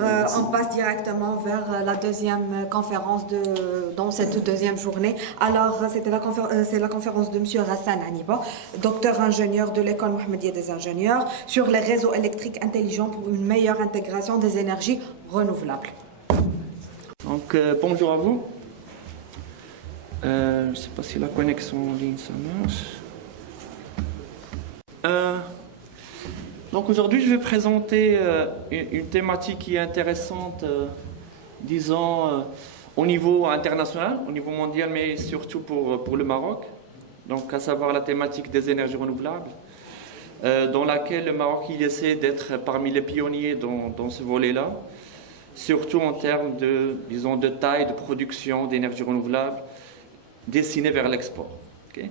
on passe directement vers la deuxième conférence dans cette deuxième journée. Alors, c'est la conférence de M. Hassan Aniba, docteur ingénieur de l'École Mohammedia des ingénieurs, sur les réseaux électriques intelligents pour une meilleure intégration des énergies renouvelables. Donc, bonjour à vous. Je ne sais pas si la connexion en ligne ça marche. Donc aujourd'hui, je vais présenter une thématique qui est intéressante, disons, au niveau international, au niveau mondial, mais surtout pour le Maroc. Donc, à savoir la thématique des énergies renouvelables, dans laquelle le Maroc il essaie d'être parmi les pionniers dans ce volet-là, surtout en termes disons, de taille de production d'énergie renouvelable destinée vers l'export. Okay.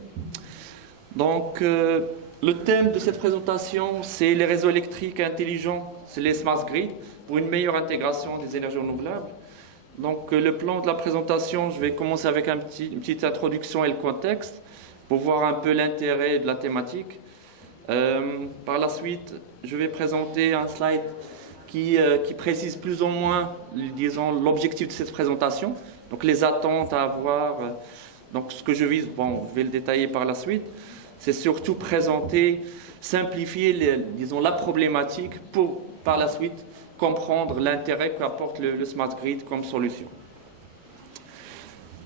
Donc, le thème de cette présentation, c'est les réseaux électriques intelligents, c'est les smart grids, pour une meilleure intégration des énergies renouvelables. Donc, le plan de la présentation, je vais commencer avec une petite introduction et le contexte, pour voir un peu l'intérêt de la thématique. Par la suite, je vais présenter un slide qui précise plus ou moins, disons, l'objectif de cette présentation, donc les attentes à avoir. Donc, ce que je vise, bon, je vais le détailler par la suite, c'est surtout présenter, simplifier, disons, la problématique pour, par la suite, comprendre l'intérêt qu'apporte le smart grid comme solution.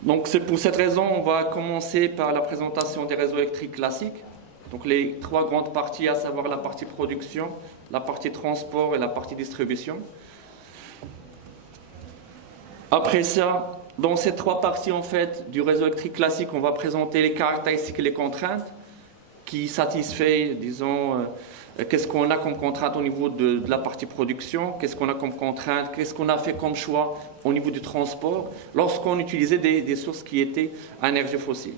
Donc, c'est pour cette raison, on va commencer par la présentation des réseaux électriques classiques. Donc, les trois grandes parties, à savoir la partie production, la partie transport et la partie distribution. Après ça, dans ces trois parties, en fait, du réseau électrique classique, on va présenter les caractéristiques et les contraintes qui satisfait, disons, qu'est-ce qu'on a comme contrainte au niveau de la partie production, qu'est-ce qu'on a comme contrainte, qu'est-ce qu'on a fait comme choix au niveau du transport, lorsqu'on utilisait des sources qui étaient à énergie fossile.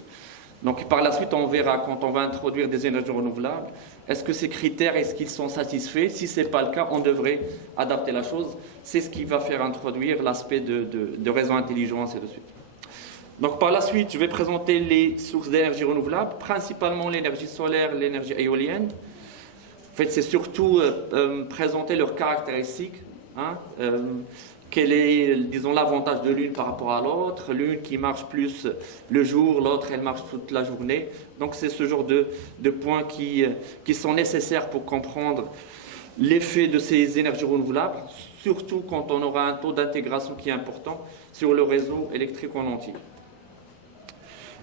Donc par la suite, on verra quand on va introduire des énergies renouvelables, est-ce que ces critères, est-ce qu'ils sont satisfaits? Si ce n'est pas le cas, on devrait adapter la chose. C'est ce qui va faire introduire l'aspect de réseau intelligent, ainsi de suite. Donc par la suite, je vais présenter les sources d'énergie renouvelable, principalement l'énergie solaire, l'énergie éolienne. En fait, c'est surtout présenter leurs caractéristiques. Hein, quel est, disons, l'avantage de l'une par rapport à l'autre. L'une qui marche plus le jour, l'autre, elle marche toute la journée. Donc c'est ce genre de points qui sont nécessaires pour comprendre l'effet de ces énergies renouvelables, surtout quand on aura un taux d'intégration qui est important sur le réseau électrique en entier.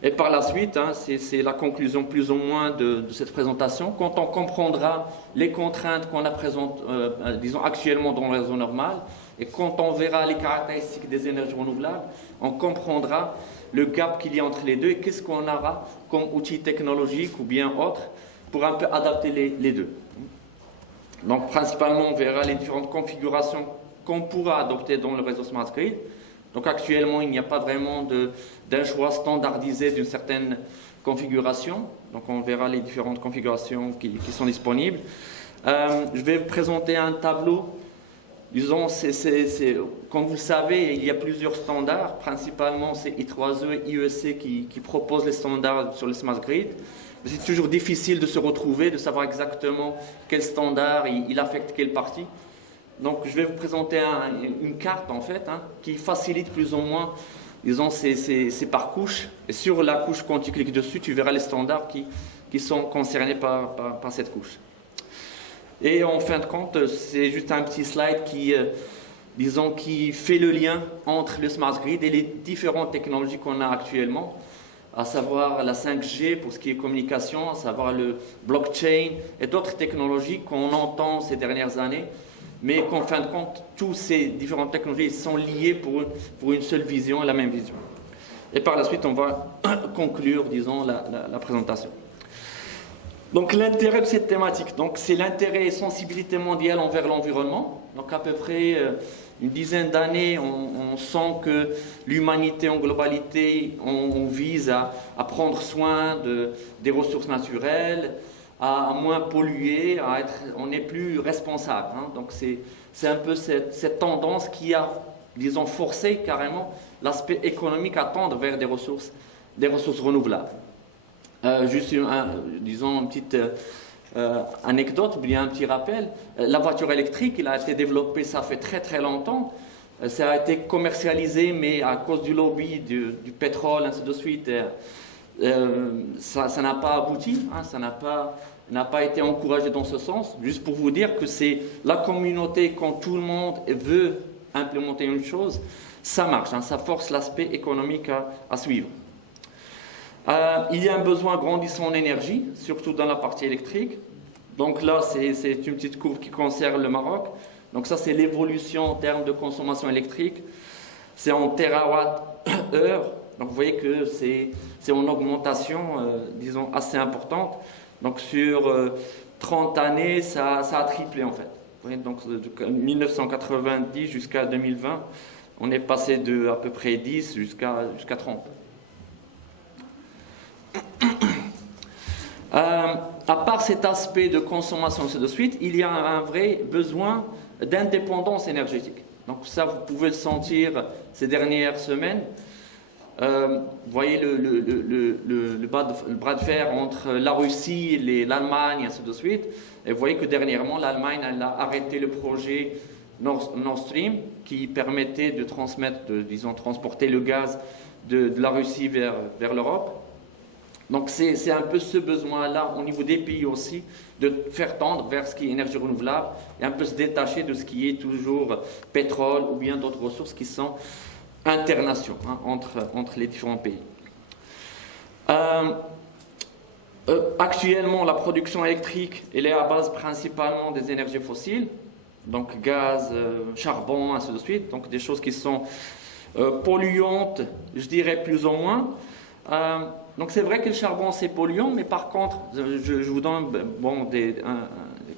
Et par la suite, hein, c'est la conclusion plus ou moins de cette présentation, quand on comprendra les contraintes qu'on a présentes, disons, actuellement dans le réseau normal, et quand on verra les caractéristiques des énergies renouvelables, on comprendra le gap qu'il y a entre les deux et qu'est-ce qu'on aura comme outil technologique ou bien autre pour un peu adapter les deux. Donc principalement, on verra les différentes configurations qu'on pourra adopter dans le réseau Smart Grid. Donc actuellement, il n'y a pas vraiment d'un choix standardisé d'une certaine configuration. Donc on verra les différentes configurations qui sont disponibles. Je vais vous présenter un tableau. Disons, comme vous le savez, il y a plusieurs standards. Principalement, c'est I3E et IEC qui proposent les standards sur le Smart Grid. C'est toujours difficile de se retrouver, de savoir exactement quel standard il affecte quelle partie. Donc, je vais vous présenter une carte, en fait, hein, qui facilite plus ou moins, disons, c'est par couche. Et sur la couche, quand tu cliques dessus, tu verras les standards qui sont concernés par cette couche. Et en fin de compte, c'est juste un petit slide disons, qui fait le lien entre le Smart Grid et les différentes technologies qu'on a actuellement, à savoir la 5G pour ce qui est communication, à savoir le blockchain et d'autres technologies qu'on entend ces dernières années, mais qu'en fin de compte, toutes ces différentes technologies sont liées pour une seule vision, la même vision. Et par la suite, on va conclure, disons, la présentation. Donc l'intérêt de cette thématique, donc c'est l'intérêt et sensibilité mondiale envers l'environnement. Donc à peu près une dizaine d'années, on sent que l'humanité en globalité, on vise à prendre soin des ressources naturelles, à moins polluer, on n'est plus responsable. Hein. Donc c'est un peu cette tendance qui a, disons, forcé carrément l'aspect économique à tendre vers des ressources renouvelables. Juste, disons, une petite anecdote, bien un petit rappel, la voiture électrique, elle a été développée, ça fait très très longtemps. Ça a été commercialisé, mais à cause du lobby du pétrole, ainsi de suite, ça n'a pas abouti, hein, ça n'a pas été encouragé dans ce sens. Juste pour vous dire que c'est la communauté, quand tout le monde veut implémenter une chose, ça marche, hein, ça force l'aspect économique à suivre. Il y a un besoin grandissant en énergie, surtout dans la partie électrique. Donc là, c'est une petite courbe qui concerne le Maroc. Donc ça, c'est l'évolution en termes de consommation électrique. C'est en térawattheure. Donc vous voyez que c'est en augmentation, disons, assez importante. Donc sur 30 années, ça a triplé en fait. Vous voyez, donc de 1990 jusqu'à 2020, on est passé de à peu près 10 jusqu'à 30. À part cet aspect de consommation et ainsi de suite, il y a un vrai besoin d'indépendance énergétique. Donc ça, vous pouvez le sentir ces dernières semaines. Vous voyez le bras de fer entre la Russie, l'Allemagne, et ainsi de suite. Et vous voyez que dernièrement, l'Allemagne elle a arrêté le projet Nord Stream qui permettait de transporter le gaz de la Russie vers l'Europe. Donc c'est un peu ce besoin-là au niveau des pays aussi de faire tendre vers ce qui est énergie renouvelable et un peu se détacher de ce qui est toujours pétrole ou bien d'autres ressources qui sont internationaux, hein, entre les différents pays. Actuellement, la production électrique elle est à base principalement des énergies fossiles, donc gaz, charbon, ainsi de suite, donc des choses qui sont polluantes, je dirais plus ou moins. Donc c'est vrai que le charbon c'est polluant, mais par contre, je vous donne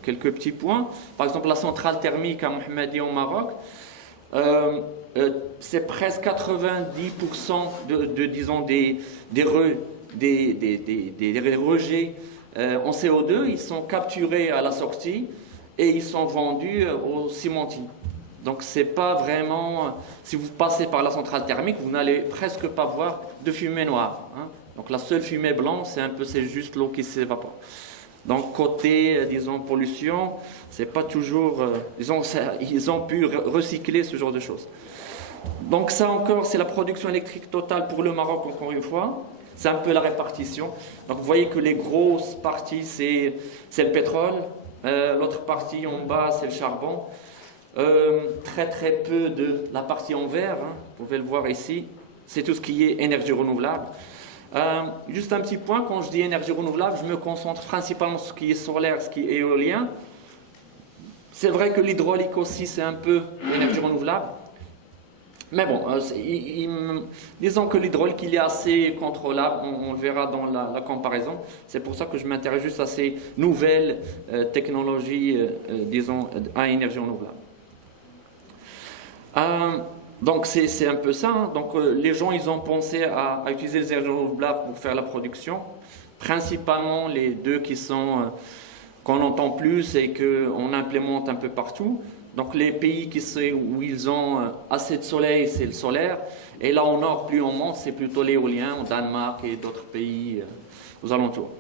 quelques petits points. Par exemple, la centrale thermique à Mohammedia au Maroc, c'est presque 90% des rejets en CO2, ils sont capturés à la sortie et ils sont vendus aux cimentiers. Donc c'est pas vraiment, si vous passez par la centrale thermique, vous n'allez presque pas voir de fumée noire, hein. Donc la seule fumée blanche, c'est juste l'eau qui s'évapore. Donc côté, pollution, c'est pas toujours, ils ont pu recycler ce genre de choses. Donc ça encore, c'est la production électrique totale pour le Maroc, encore une fois. C'est un peu la répartition. Donc vous voyez que les grosses parties, c'est le pétrole. L'autre partie en bas, c'est le charbon. Très très peu de la partie en vert, hein, vous pouvez le voir ici. C'est tout ce qui est énergie renouvelable. Juste un petit point, quand je dis énergie renouvelable, je me concentre principalement sur ce qui est solaire, ce qui est éolien. C'est vrai que l'hydraulique aussi, c'est un peu énergie renouvelable. Mais bon, disons que l'hydraulique, il est assez contrôlable, on le verra dans la comparaison. C'est pour ça que je m'intéresse juste à ces nouvelles technologies, à énergie renouvelable. Donc c'est un peu ça, hein. Donc les gens ils ont pensé à utiliser les énergies renouvelables pour faire la production, principalement les deux qu'on entend plus et qu'on implémente un peu partout. Donc les pays où ils ont assez de soleil, c'est le solaire, et là au nord plus on monte, c'est plutôt l'éolien, au Danemark et d'autres pays aux alentours.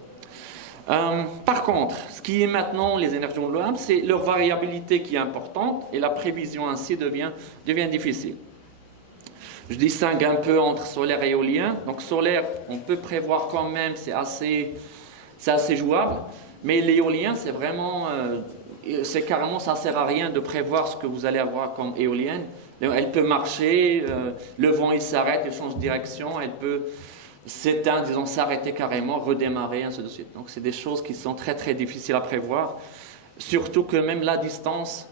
Par contre, ce qui est maintenant les énergies renouvelables, c'est leur variabilité qui est importante et la prévision ainsi devient difficile. Je distingue un peu entre solaire et éolien. Donc solaire, on peut prévoir quand même, c'est assez jouable, mais l'éolien, c'est vraiment, carrément, ça ne sert à rien de prévoir ce que vous allez avoir comme éolienne. Elle peut marcher, le vent il s'arrête, il change de direction, elle peut s'éteindre, s'arrêter carrément, redémarrer, ainsi de suite. Donc c'est des choses qui sont très très difficiles à prévoir, surtout que même la distance,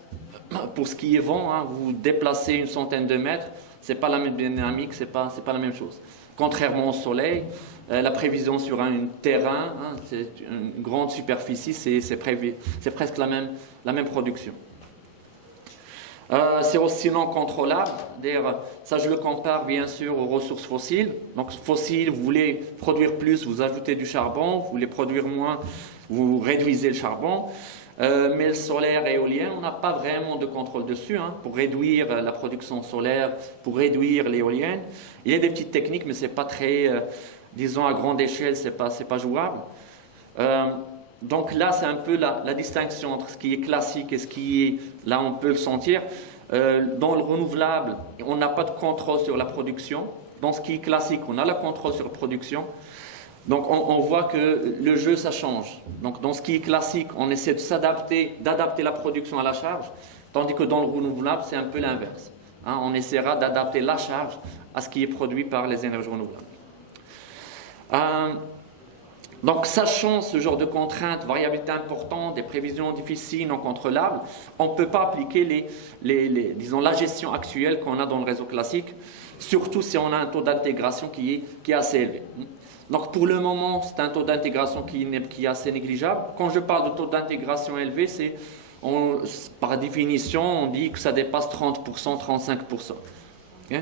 pour ce qui est vent, hein, vous déplacez une centaine de mètres, c'est pas la même dynamique, c'est pas la même chose. Contrairement au soleil, la prévision sur un terrain, hein, c'est une grande superficie, c'est presque la même production. C'est aussi non contrôlable. D'ailleurs, ça je le compare bien sûr aux ressources fossiles. Donc fossiles, vous voulez produire plus, vous ajoutez du charbon, vous voulez produire moins, vous réduisez le charbon. Mais le solaire et éolien, on n'a pas vraiment de contrôle dessus, hein, pour réduire la production solaire, pour réduire l'éolienne. Il y a des petites techniques, mais c'est pas très, disons à grande échelle, c'est pas jouable. Donc là, c'est un peu la distinction entre ce qui est classique et ce qui est, là on peut le sentir. Dans le renouvelable, on n'a pas de contrôle sur la production. Dans ce qui est classique, on a le contrôle sur la production. Donc on voit que le jeu, ça change. Donc dans ce qui est classique, on essaie d'adapter la production à la charge, tandis que dans le renouvelable, c'est un peu l'inverse. Hein, on essaiera d'adapter la charge à ce qui est produit par les énergies renouvelables. Donc, sachant ce genre de contraintes, variabilité importante, des prévisions difficiles, non contrôlables, on ne peut pas appliquer disons, la gestion actuelle qu'on a dans le réseau classique, surtout si on a un taux d'intégration qui est assez élevé. Donc, pour le moment, c'est un taux d'intégration qui est assez négligeable. Quand je parle de taux d'intégration élevé, par définition, on dit que ça dépasse 30%, 35%. Okay?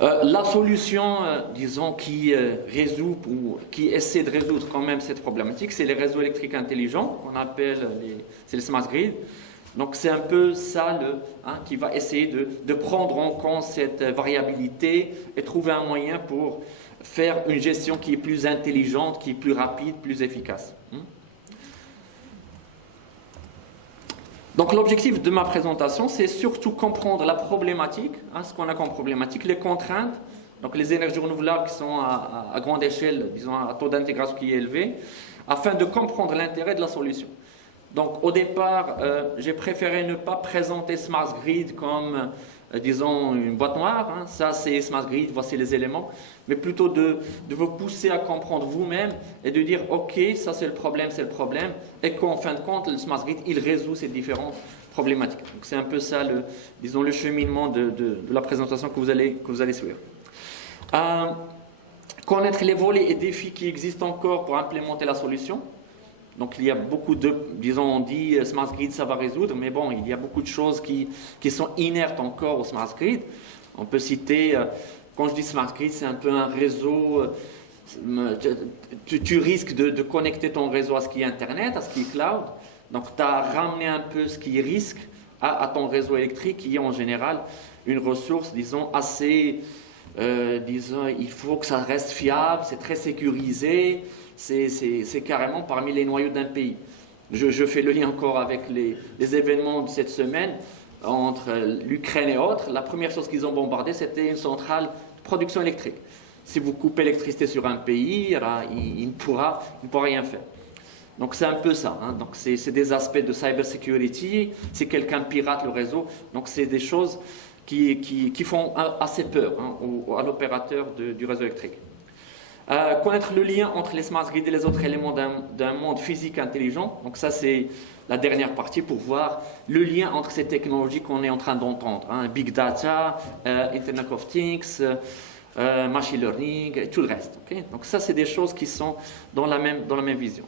La solution, disons, qui résout ou qui essaie de résoudre quand même cette problématique, c'est les réseaux électriques intelligents, qu'on appelle c'est les smart grids. Donc c'est un peu ça qui va essayer de prendre en compte cette variabilité et trouver un moyen pour faire une gestion qui est plus intelligente, qui est plus rapide, plus efficace. Donc l'objectif de ma présentation, c'est surtout comprendre la problématique, ce qu'on a comme problématique, les contraintes, donc les énergies renouvelables qui sont à grande échelle, disons à taux d'intégration qui est élevé, afin de comprendre l'intérêt de la solution. Donc au départ, j'ai préféré ne pas présenter Smart Grid comme, disons, une boîte noire. Ça c'est Smart Grid, voici les éléments. Mais plutôt de vous pousser à comprendre vous-même et de dire, ok, ça c'est le problème, et qu'en fin de compte, le Smart Grid, il résout ces différentes problématiques. Donc c'est un peu ça, le cheminement de la présentation que vous allez suivre. Connaître les volets et défis qui existent encore pour implémenter la solution. Donc il y a beaucoup disons, on dit Smart Grid, ça va résoudre, mais bon, il y a beaucoup de choses qui sont inertes encore au Smart Grid. On peut citer, quand je dis Smart Grid, c'est un peu un réseau, tu risques de connecter ton réseau à ce qui est Internet, à ce qui est cloud. Donc tu as ramené un peu ce qui est risque à ton réseau électrique, qui est en général une ressource, disons, assez, disons, il faut que ça reste fiable, c'est très sécurisé. C'est carrément parmi les noyaux d'un pays. Je fais le lien encore avec les événements de cette semaine entre l'Ukraine et autres. La première chose qu'ils ont bombardée, c'était une centrale de production électrique. Si vous coupez l'électricité sur un pays, il ne pourra rien faire. Donc c'est un peu ça. Donc c'est des aspects de cybersecurity. Si quelqu'un pirate le réseau, donc c'est des choses qui font assez peur à l'opérateur du réseau électrique. Connaître le lien entre les smart grids et les autres éléments d'un monde physique intelligent. Donc ça, c'est la dernière partie pour voir le lien entre ces technologies qu'on est en train d'entendre. Big Data, Internet of Things, Machine Learning, et tout le reste. Okay? Donc ça, c'est des choses qui sont dans la même vision.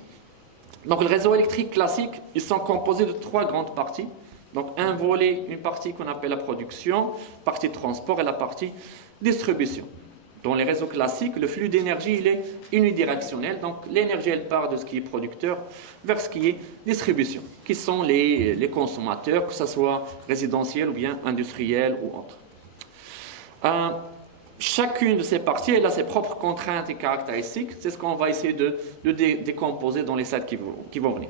Donc le réseau électrique classique, ils sont composés de 3 grandes parties. Donc un volet, une partie qu'on appelle la production, partie de transport et la partie distribution. Dans les réseaux classiques, le flux d'énergie il est unidirectionnel, donc l'énergie elle part de ce qui est producteur vers ce qui est distribution, qui sont les consommateurs, que ce soit résidentiel ou bien industriel ou autre. Chacune de ces parties elle a ses propres contraintes et caractéristiques, c'est ce qu'on va essayer de décomposer dans les slides qui vont venir.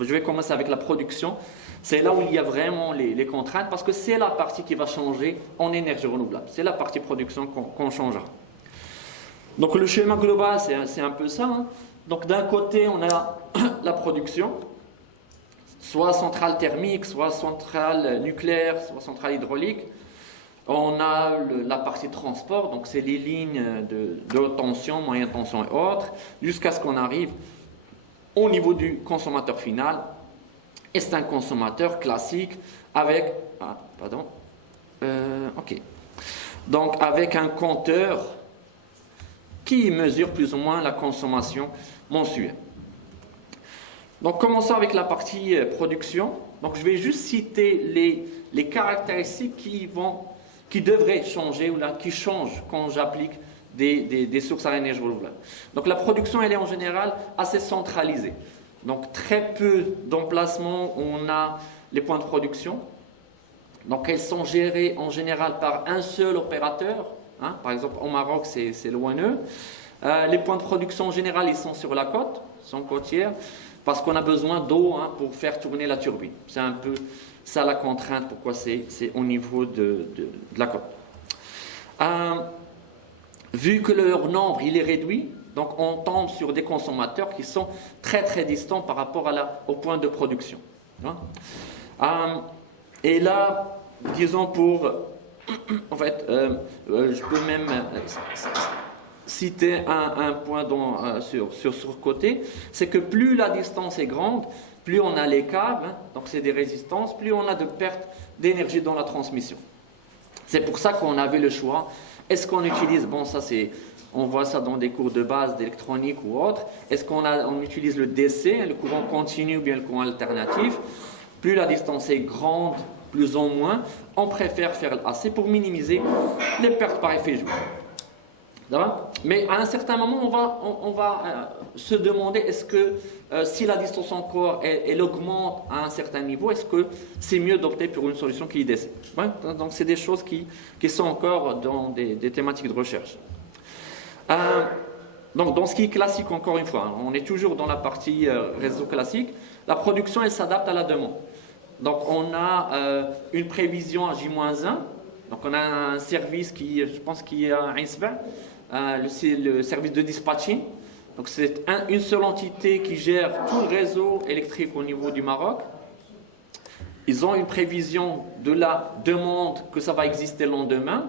Je vais commencer avec la production, c'est là où il y a vraiment les contraintes, parce que c'est la partie qui va changer en énergie renouvelable, c'est la partie production qu'on changera. Donc le schéma global, c'est un peu ça. Donc d'un côté, on a la production, soit centrale thermique, soit centrale nucléaire, soit centrale hydraulique. On a la partie transport, donc c'est les lignes de haute tension, moyenne tension et autres, jusqu'à ce qu'on arrive au niveau du consommateur final. Et c'est un consommateur classique avec, donc avec un compteur qui mesure plus ou moins la consommation mensuelle. Donc commençons avec la partie production. Donc je vais juste citer les caractéristiques qui devraient changer ou qui changent quand j'applique des sources à énergie renouvelable. Donc la production elle est en général assez centralisée. Donc très peu d'emplacements où on a les points de production. Donc elles sont gérées en général par un seul opérateur. Par exemple, au Maroc, c'est l'ONE. Les points de production en général, ils sont sur la côte, sont côtières, parce qu'on a besoin d'eau pour faire tourner la turbine. C'est un peu ça la contrainte, pourquoi c'est au niveau de la côte. Vu que leur nombre il est réduit, donc on tombe sur des consommateurs qui sont très très distants par rapport au point de production. Et là, disons en fait, je peux même citer un point sur ce côté, c'est que plus la distance est grande, plus on a les câbles, donc c'est des résistances, plus on a de pertes d'énergie dans la transmission. C'est pour ça qu'on avait le choix. Est-ce qu'on utilise, on voit ça dans des cours de base d'électronique ou autre, est-ce qu'on utilise le DC, le courant continu ou bien le courant alternatif? Plus la distance est grande, plus ou moins, on préfère faire l'AC pour minimiser les pertes par effet joule. Mais à un certain moment, on va se demander est-ce que si la distance encore elle augmente à un certain niveau, est-ce que c'est mieux d'opter pour une solution qui est DC? Donc c'est des choses qui sont encore dans des thématiques de recherche. Donc dans ce qui est classique, encore une fois, on est toujours dans la partie réseau classique, la production elle s'adapte à la demande. Donc on a une prévision à J-1, donc on a un service je pense qui est à ISBA, c'est le service de dispatching. Donc c'est une seule entité qui gère tout le réseau électrique au niveau du Maroc. Ils ont une prévision de la demande que ça va exister le lendemain.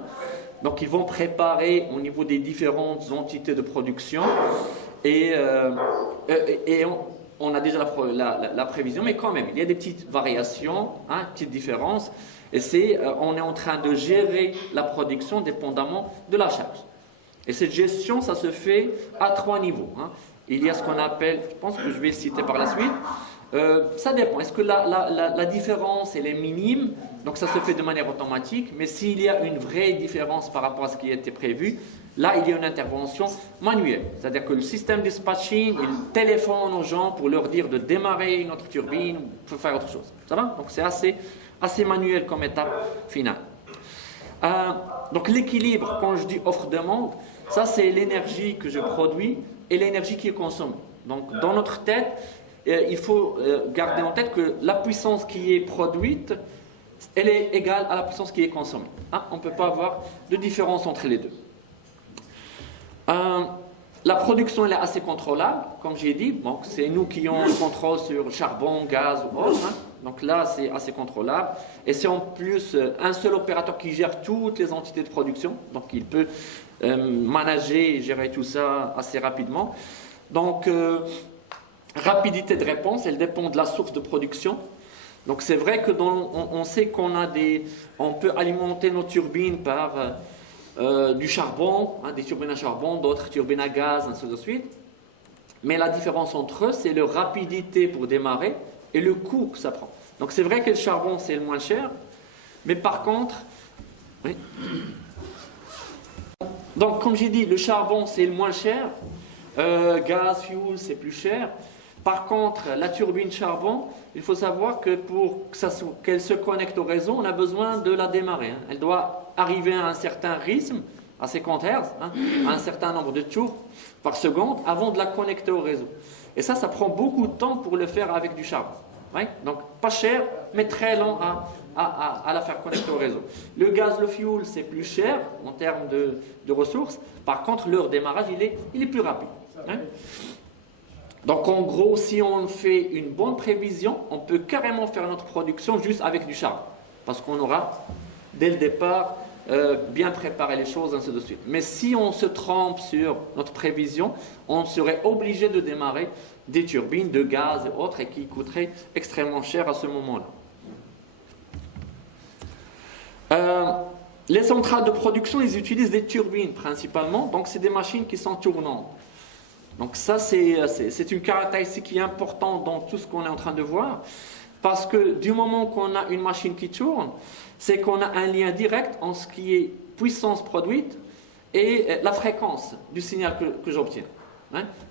Donc ils vont préparer au niveau des différentes entités de production et on a déjà la prévision, mais quand même, il y a des petites variations, petites différences, et on est en train de gérer la production dépendamment de la charge. Et cette gestion, ça se fait à 3 niveaux. Il y a ce qu'on appelle, je pense que je vais le citer par la suite, ça dépend. Est-ce que la différence elle est minime? Donc ça se fait de manière automatique, mais s'il y a une vraie différence par rapport à ce qui a été prévu, là il y a une intervention manuelle. C'est-à-dire que le système dispatching, il téléphone aux gens pour leur dire de démarrer une autre turbine ou pour faire autre chose. Ça va? Donc c'est assez manuel comme étape finale. Donc l'équilibre, quand je dis offre-demande, ça c'est l'énergie que je produis et l'énergie qui est consommée. Donc dans notre tête, il faut garder en tête que la puissance qui est produite, elle est égale à la puissance qui est consommée. On ne peut pas avoir de différence entre les deux. La production elle est assez contrôlable, comme j'ai dit. Bon, c'est nous qui avons le contrôle sur charbon, gaz ou autre. Donc là, c'est assez contrôlable. Et c'est en plus un seul opérateur qui gère toutes les entités de production. Donc il peut manager et gérer tout ça assez rapidement. Donc, rapidité de réponse, elle dépend de la source de production. Donc c'est vrai que on sait on peut alimenter nos turbines par du charbon, des turbines à charbon, d'autres turbines à gaz, ainsi de suite. Mais la différence entre eux, c'est leur rapidité pour démarrer et le coût que ça prend. Donc c'est vrai que le charbon, c'est le moins cher, mais par contre... Oui. Donc comme j'ai dit, le charbon, c'est le moins cher, gaz, fuel, c'est plus cher. Par contre, la turbine charbon, il faut savoir que pour qu'elle se connecte au réseau, on a besoin de la démarrer. Elle doit arriver à un certain rythme, à 50 Hz, à un certain nombre de tours par seconde, avant de la connecter au réseau. Et ça prend beaucoup de temps pour le faire avec du charbon. Donc, pas cher, mais très long à la faire connecter au réseau. Le gaz, le fuel, c'est plus cher en termes de ressources. Par contre, leur démarrage, il est plus rapide. Donc en gros, si on fait une bonne prévision, on peut carrément faire notre production juste avec du charbon. Parce qu'on aura, dès le départ, bien préparé les choses, ainsi de suite. Mais si on se trompe sur notre prévision, on serait obligé de démarrer des turbines de gaz et autres, et qui coûteraient extrêmement cher à ce moment-là. Les centrales de production, ils utilisent des turbines principalement, donc c'est des machines qui sont tournantes. Donc ça, c'est une caractéristique qui est importante dans tout ce qu'on est en train de voir, parce que du moment qu'on a une machine qui tourne, c'est qu'on a un lien direct en ce qui est puissance produite et la fréquence du signal que j'obtiens.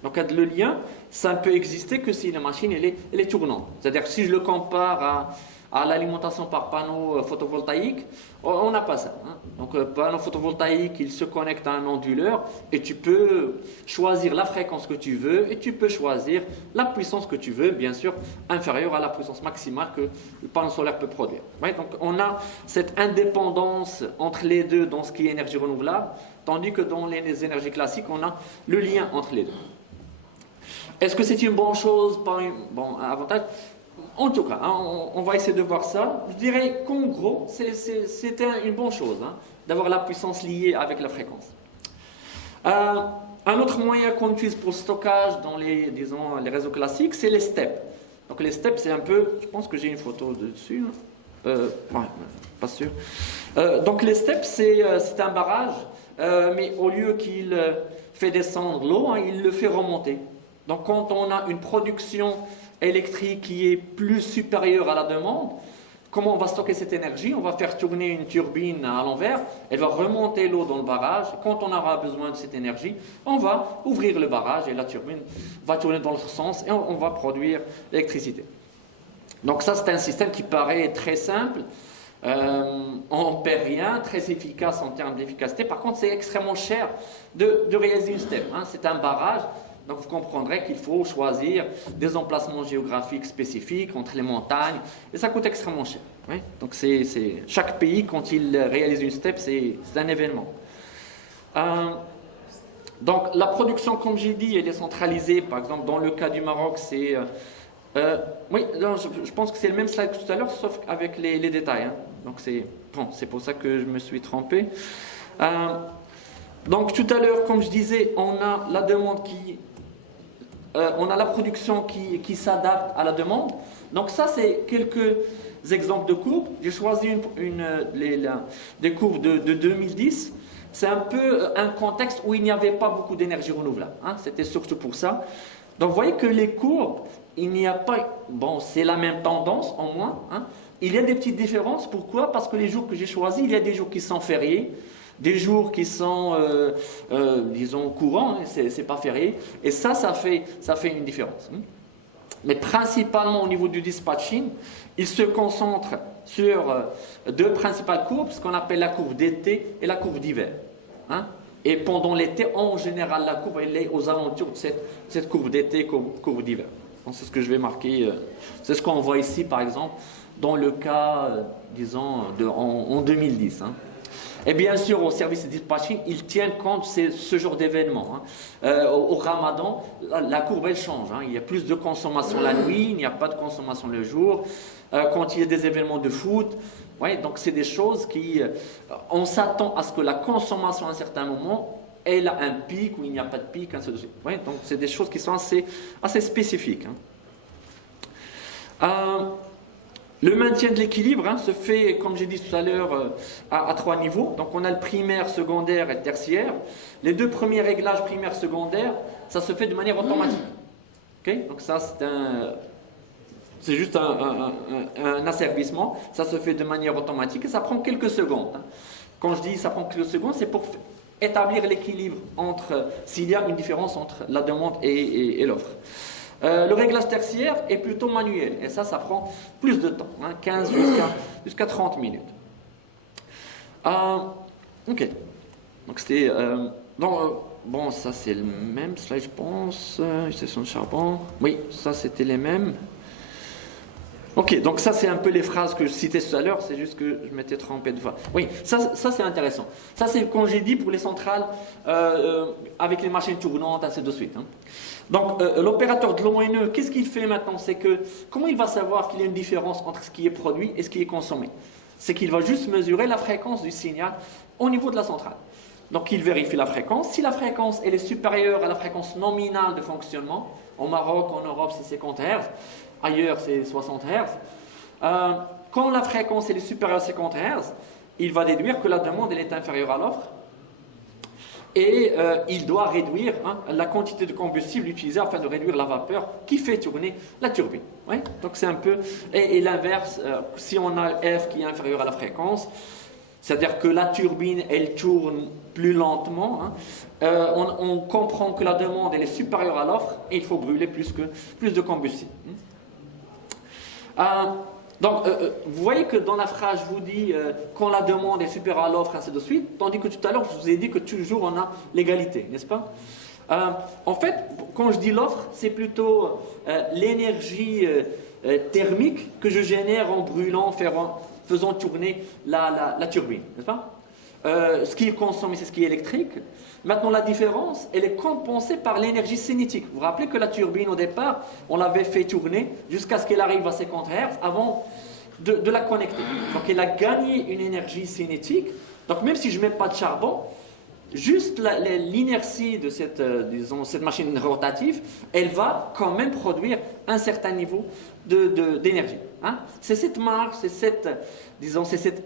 Donc le lien, ça ne peut exister que si la machine elle est tournante. C'est-à-dire que si je le compare à l'alimentation par panneau photovoltaïque, on n'a pas ça. Donc, panneau photovoltaïque, il se connecte à un onduleur et tu peux choisir la fréquence que tu veux et tu peux choisir la puissance que tu veux, bien sûr, inférieure à la puissance maximale que le panneau solaire peut produire. Ouais, donc, on a cette indépendance entre les deux dans ce qui est énergie renouvelable, tandis que dans les énergies classiques, on a le lien entre les deux. Est-ce que c'est une bonne chose, pas un avantage? En tout cas, on va essayer de voir ça. Je dirais qu'en gros, c'est une bonne chose d'avoir la puissance liée avec la fréquence. Un autre moyen qu'on utilise pour le stockage dans les réseaux classiques, c'est les steps. Donc les steps, c'est un peu, je pense que j'ai une photo dessus. Ouais, pas sûr. Donc les steps, c'est un barrage, mais au lieu qu'il fait descendre l'eau, il le fait remonter. Donc quand on a une production électrique qui est plus supérieure à la demande, comment on va stocker cette énergie? On va faire tourner une turbine à l'envers, elle va remonter l'eau dans le barrage. Quand on aura besoin de cette énergie, on va ouvrir le barrage et la turbine va tourner dans l'autre sens et on va produire l'électricité. Donc ça, c'est un système qui paraît très simple, on ne perd rien, très efficace en termes d'efficacité. Par contre, c'est extrêmement cher de réaliser une step. C'est un barrage. Donc vous comprendrez qu'il faut choisir des emplacements géographiques spécifiques entre les montagnes et ça coûte extrêmement cher. Oui? Donc chaque pays, quand il réalise une step, c'est un événement. Donc la production, comme j'ai dit, elle est centralisée. Par exemple, dans le cas du Maroc, c'est... oui, non, je pense que c'est le même slide que tout à l'heure, sauf avec les détails. Donc c'est pour ça que je me suis trompé. Donc tout à l'heure, comme je disais, on a la demande on a la production qui s'adapte à la demande. Donc ça, c'est quelques exemples de courbes. J'ai choisi des courbes de 2010. C'est un peu un contexte où il n'y avait pas beaucoup d'énergie renouvelable. C'était surtout pour ça. Donc vous voyez que les courbes, il n'y a pas... Bon, c'est la même tendance en moins. Il y a des petites différences. Pourquoi? Parce que les jours que j'ai choisis, il y a des jours qui sont fériés, des jours qui sont, disons, courants, c'est pas férié. Et ça fait une différence. Mais principalement au niveau du dispatching, il se concentre sur deux principales courbes, ce qu'on appelle la courbe d'été et la courbe d'hiver. Et pendant l'été, en général, la courbe elle est aux alentours de cette courbe d'été, courbe d'hiver. C'est ce que je vais marquer. C'est ce qu'on voit ici, par exemple, dans le cas, disons, en 2010. Et bien sûr, au service de dispatching, ils tiennent compte de ce genre d'événements. Au Ramadan, la courbe, elle change. Il y a plus de consommation la nuit, il n'y a pas de consommation le jour. Quand il y a des événements de foot, donc c'est des choses on s'attend à ce que la consommation à un certain moment, elle a un pic ou il n'y a pas de pic, ainsi de suite. Donc c'est des choses qui sont assez spécifiques. Le maintien de l'équilibre se fait, comme j'ai dit tout à l'heure, à 3 niveaux. Donc on a le primaire, secondaire et tertiaire. Les deux premiers réglages primaire, secondaire, ça se fait de manière automatique. Donc ça, c'est juste un asservissement. Ça se fait de manière automatique et ça prend quelques secondes. Quand je dis ça prend quelques secondes, c'est pour établir l'équilibre s'il y a une différence entre la demande et l'offre. Le réglage tertiaire est plutôt manuel et ça prend plus de temps, 15 jusqu'à 30 minutes. Ok, donc c'était bon, ça c'est le même slide, je pense. Station de charbon, oui, ça c'était les mêmes. Ok, donc ça c'est un peu les phrases que je citais tout à l'heure, c'est juste que je m'étais trompé de fois. Oui, ça c'est intéressant. Ça c'est quand j'ai dit pour les centrales avec les machines tournantes, ainsi de suite. Donc l'opérateur de l'ONE, qu'est-ce qu'il fait maintenant? C'est que comment il va savoir qu'il y a une différence entre ce qui est produit et ce qui est consommé? C'est qu'il va juste mesurer la fréquence du signal au niveau de la centrale. Donc il vérifie la fréquence. Si la fréquence elle est supérieure à la fréquence nominale de fonctionnement, au Maroc, en Europe c'est 50 Hz, ailleurs c'est 60 Hz. Quand la fréquence elle est supérieure à 50 Hz, il va déduire que la demande elle est inférieure à l'offre. Et il doit réduire la quantité de combustible utilisée afin de réduire la vapeur qui fait tourner la turbine. Donc c'est un peu... Et l'inverse, si on a F qui est inférieur à la fréquence, c'est-à-dire que la turbine, elle tourne plus lentement, on comprend que la demande elle est supérieure à l'offre et il faut brûler plus de combustible. Donc, vous voyez que dans la phrase, je vous dis quand la demande est supérieure à l'offre, ainsi de suite, tandis que tout à l'heure, je vous ai dit que toujours on a l'égalité, n'est-ce pas? En fait, quand je dis l'offre, c'est plutôt l'énergie thermique que je génère en brûlant, faisant tourner la turbine, n'est-ce pas? Ce qui est consommé, c'est ce qui est électrique. Maintenant, la différence, elle est compensée par l'énergie cinétique. Vous vous rappelez que la turbine, au départ, on l'avait fait tourner jusqu'à ce qu'elle arrive à 50 Hz avant de la connecter. Donc, elle a gagné une énergie cinétique. Donc, même si je ne mets pas de charbon, juste l'inertie de cette machine rotative, elle va quand même produire un certain niveau d'énergie. Hein? C'est cette marge, c'est cette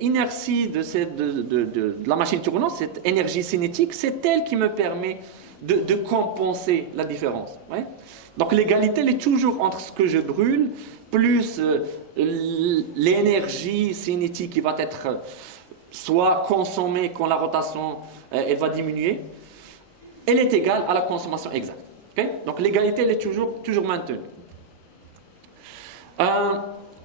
inertie de la machine tournante, cette énergie cinétique, c'est elle qui me permet de compenser la différence. Ouais? Donc l'égalité, elle est toujours entre ce que je brûle, plus l'énergie cinétique qui va être soit consommée quand la rotation elle va diminuer, elle est égale à la consommation exacte. Okay? Donc l'égalité, elle est toujours maintenue.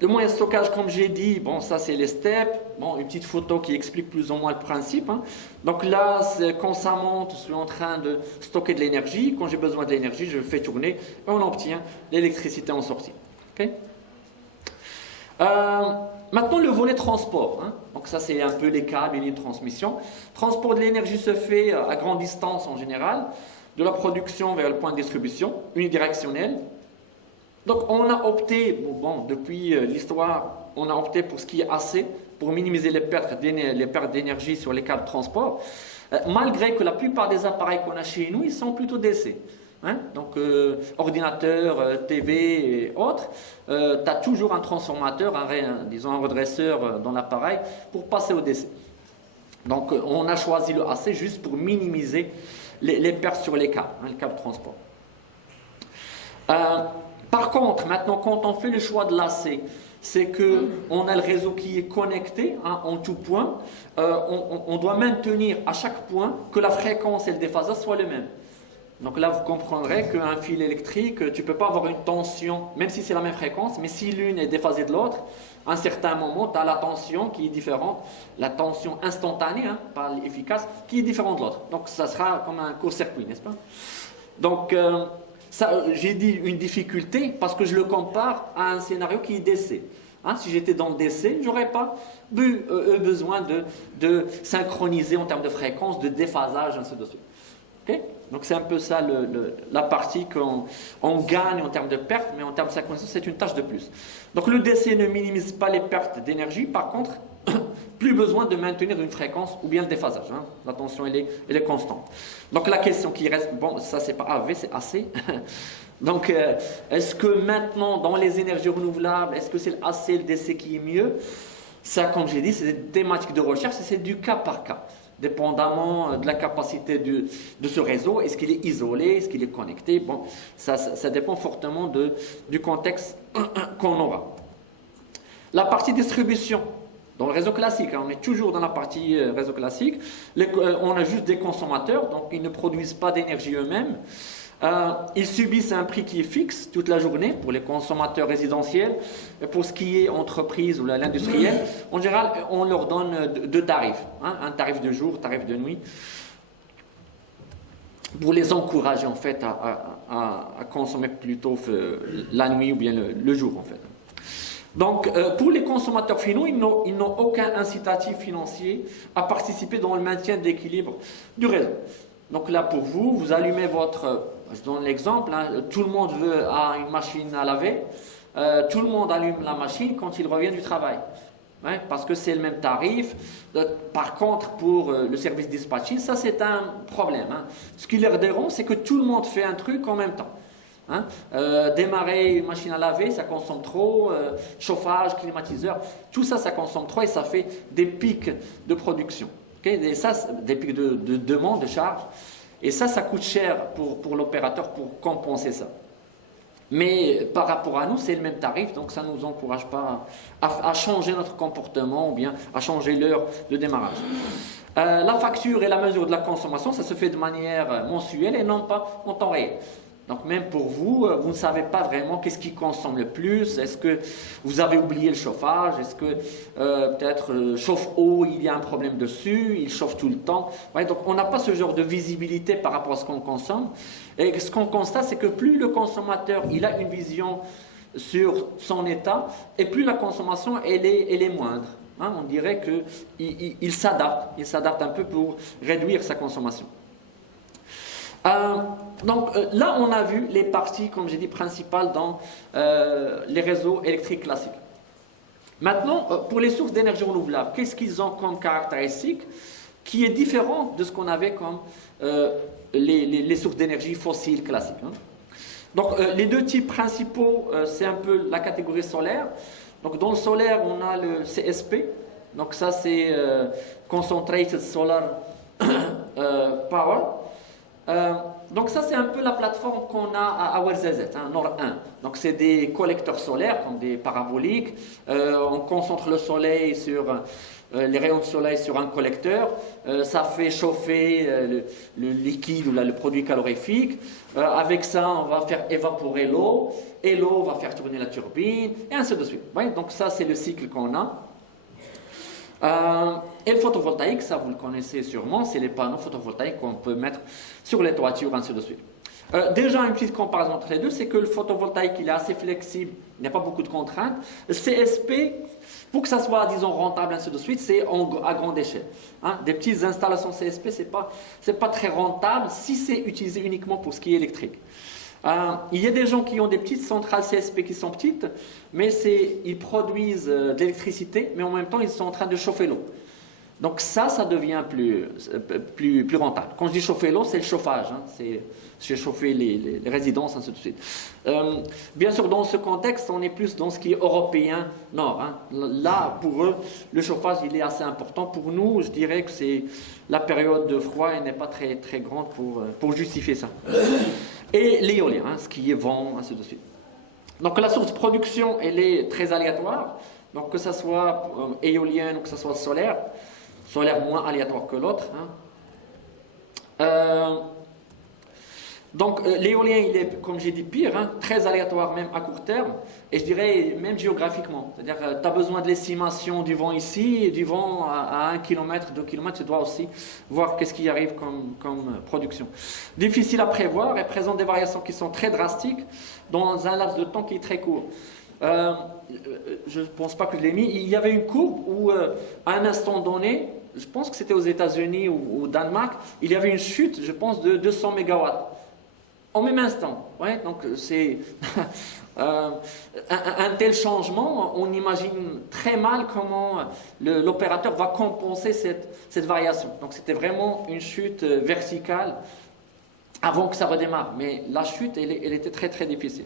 Le moyen de stockage, comme j'ai dit, bon, ça c'est les steps. Bon, une petite photo qui explique plus ou moins le principe. Hein. Donc là, quand ça monte, je suis en train de stocker de l'énergie. Quand j'ai besoin de l'énergie, je fais tourner et on obtient l'électricité en sortie. Okay? Maintenant, le volet transport. Hein. Donc ça, c'est un peu les câbles, les lignes de transmission. Transport de l'énergie se fait à grande distance en général, de la production vers le point de distribution, unidirectionnel. Donc on a opté, depuis l'histoire, on a opté pour ce qui est AC, pour minimiser les pertes d'énergie sur les câbles de transport, malgré que la plupart des appareils qu'on a chez nous, ils sont plutôt DC. Hein? Donc ordinateur, TV et autres, tu as toujours un transformateur, un redresseur dans l'appareil pour passer au DC. Donc on a choisi le AC juste pour minimiser les pertes sur les câbles de transport. Par contre, maintenant, quand on fait le choix de l'AC, c'est qu'on a le réseau qui est connecté en tout point. On doit maintenir à chaque point que la fréquence et le déphasage soient les mêmes. Donc là, vous comprendrez qu'un fil électrique, tu ne peux pas avoir une tension, même si c'est la même fréquence, mais si l'une est déphasée de l'autre, à un certain moment, tu as la tension qui est différente, la tension instantanée, pas efficace, qui est différente de l'autre. Donc ça sera comme un court-circuit, n'est-ce pas? Donc j'ai dit une difficulté parce que je le compare à un scénario qui est DC. Si j'étais dans le DC, je n'aurais pas besoin de synchroniser en termes de fréquence, de déphasage, ainsi de suite. Okay? Donc c'est un peu ça la partie qu'on gagne en termes de pertes, mais en termes de synchronisation, c'est une tâche de plus. Donc le DC ne minimise pas les pertes d'énergie, par contre, plus besoin de maintenir une fréquence ou bien le déphasage. La tension, elle est constante. Donc la question qui reste, ça c'est pas AV, c'est AC. Donc est-ce que maintenant, dans les énergies renouvelables, est-ce que c'est le AC, le DC qui est mieux? Ça, comme j'ai dit, c'est des thématiques de recherche et c'est du cas par cas. Dépendamment de la capacité de ce réseau, est-ce qu'il est isolé, est-ce qu'il est connecté, ça dépend fortement du contexte qu'on aura. La partie distribution, dans le réseau classique, on est toujours dans la partie réseau classique, on a juste des consommateurs, donc ils ne produisent pas d'énergie eux-mêmes. Ils subissent un prix qui est fixe toute la journée pour les consommateurs résidentiels. Pour ce qui est entreprise ou l'industriel, en général, on leur donne deux tarifs. Un tarif de jour, tarif de nuit, pour les encourager en fait à consommer plutôt la nuit ou bien le jour en fait. Donc, pour les consommateurs finaux, ils n'ont aucun incitatif financier à participer dans le maintien de l'équilibre du réseau. Donc là, pour vous, vous allumez je donne l'exemple, tout le monde a une machine à laver, tout le monde allume la machine quand il revient du travail, parce que c'est le même tarif. Par contre, pour le service dispatching, ça c'est un problème. Ce qui leur dérange, c'est que tout le monde fait un truc en même temps. Démarrer une machine à laver, ça consomme trop, chauffage, climatiseur, tout ça, ça consomme trop et ça fait des pics de production. Et ça, des pics de demande, de charge. Et ça coûte cher pour l'opérateur pour compenser ça. Mais par rapport à nous, c'est le même tarif, donc ça ne nous encourage pas à changer notre comportement ou bien à changer l'heure de démarrage. La facture et la mesure de la consommation, ça se fait de manière mensuelle et non pas en temps réel. Donc même pour vous, vous ne savez pas vraiment qu'est-ce qui consomme le plus. Est-ce que vous avez oublié le chauffage? Est-ce que peut-être chauffe-eau, il y a un problème dessus, il chauffe tout le temps? Ouais, donc on n'a pas ce genre de visibilité par rapport à ce qu'on consomme. Et ce qu'on constate, c'est que plus le consommateur il a une vision sur son état, et plus la consommation elle est moindre. Hein, on dirait qu'il s'adapte un peu pour réduire sa consommation. Là, on a vu les parties, comme j'ai dit, principales dans les réseaux électriques classiques. Maintenant, pour les sources d'énergie renouvelable, qu'est-ce qu'ils ont comme caractéristique qui est différent de ce qu'on avait comme les sources d'énergie fossiles classiques, hein. Donc, les deux types principaux, c'est un peu la catégorie solaire. Donc, dans le solaire, on a le CSP. Donc, ça, c'est Concentrated Solar Power. Donc ça c'est un peu la plateforme qu'on a à WRZZ, hein, Nord 1. Donc c'est des collecteurs solaires comme des paraboliques. On concentre le soleil sur les rayons de soleil sur un collecteur. Ça fait chauffer le liquide ou le produit calorifique. Avec ça on va faire évaporer l'eau et l'eau va faire tourner la turbine et ainsi de suite. Ouais, donc ça c'est le cycle qu'on a. Et le photovoltaïque, ça vous le connaissez sûrement, c'est les panneaux photovoltaïques qu'on peut mettre sur les toitures, ainsi de suite. Déjà, une petite comparaison entre les deux, c'est que le photovoltaïque, il est assez flexible, il n'y a pas beaucoup de contraintes. Le CSP, pour que ça soit, disons, rentable, ainsi de suite, c'est à grande échelle. Hein, des petites installations CSP, c'est pas très rentable si c'est utilisé uniquement pour ce qui est électrique. Il y a des gens qui ont des petites centrales CSP qui sont petites, mais ils produisent de l'électricité, mais en même temps, ils sont en train de chauffer l'eau. Donc ça devient plus rentable. Quand je dis chauffer l'eau, c'est le chauffage. Hein, c'est chauffer les résidences, ainsi de suite. Bien sûr, dans ce contexte, on est plus dans ce qui est européen nord. Hein. Là, pour eux, le chauffage, il est assez important. Pour nous, je dirais que c'est la période de froid, elle n'est pas très, très grande pour justifier ça. Et l'éolien, hein, ce qui est vent, ainsi de suite. Donc la source de production, elle est très aléatoire. Donc que ce soit éolienne ou que ce soit solaire moins aléatoire que l'autre. Hein. Donc l'éolien, il est, comme j'ai dit, pire, hein, très aléatoire même à court terme, et je dirais même géographiquement. C'est-à-dire tu as besoin de l'estimation du vent ici, et du vent à 1 km, 2 km, tu dois aussi voir qu'est-ce qui arrive comme production. Difficile à prévoir et présente des variations qui sont très drastiques dans un laps de temps qui est très court. Je ne pense pas que je l'ai mis, il y avait une courbe où à un instant donné, je pense que c'était aux États-Unis ou au Danemark, il y avait une chute, je pense, de 200 MW. En même instant. Ouais, donc c'est un tel changement, on imagine très mal comment l'opérateur va compenser cette variation. Donc c'était vraiment une chute verticale avant que ça redémarre. Mais la chute, elle était très très difficile.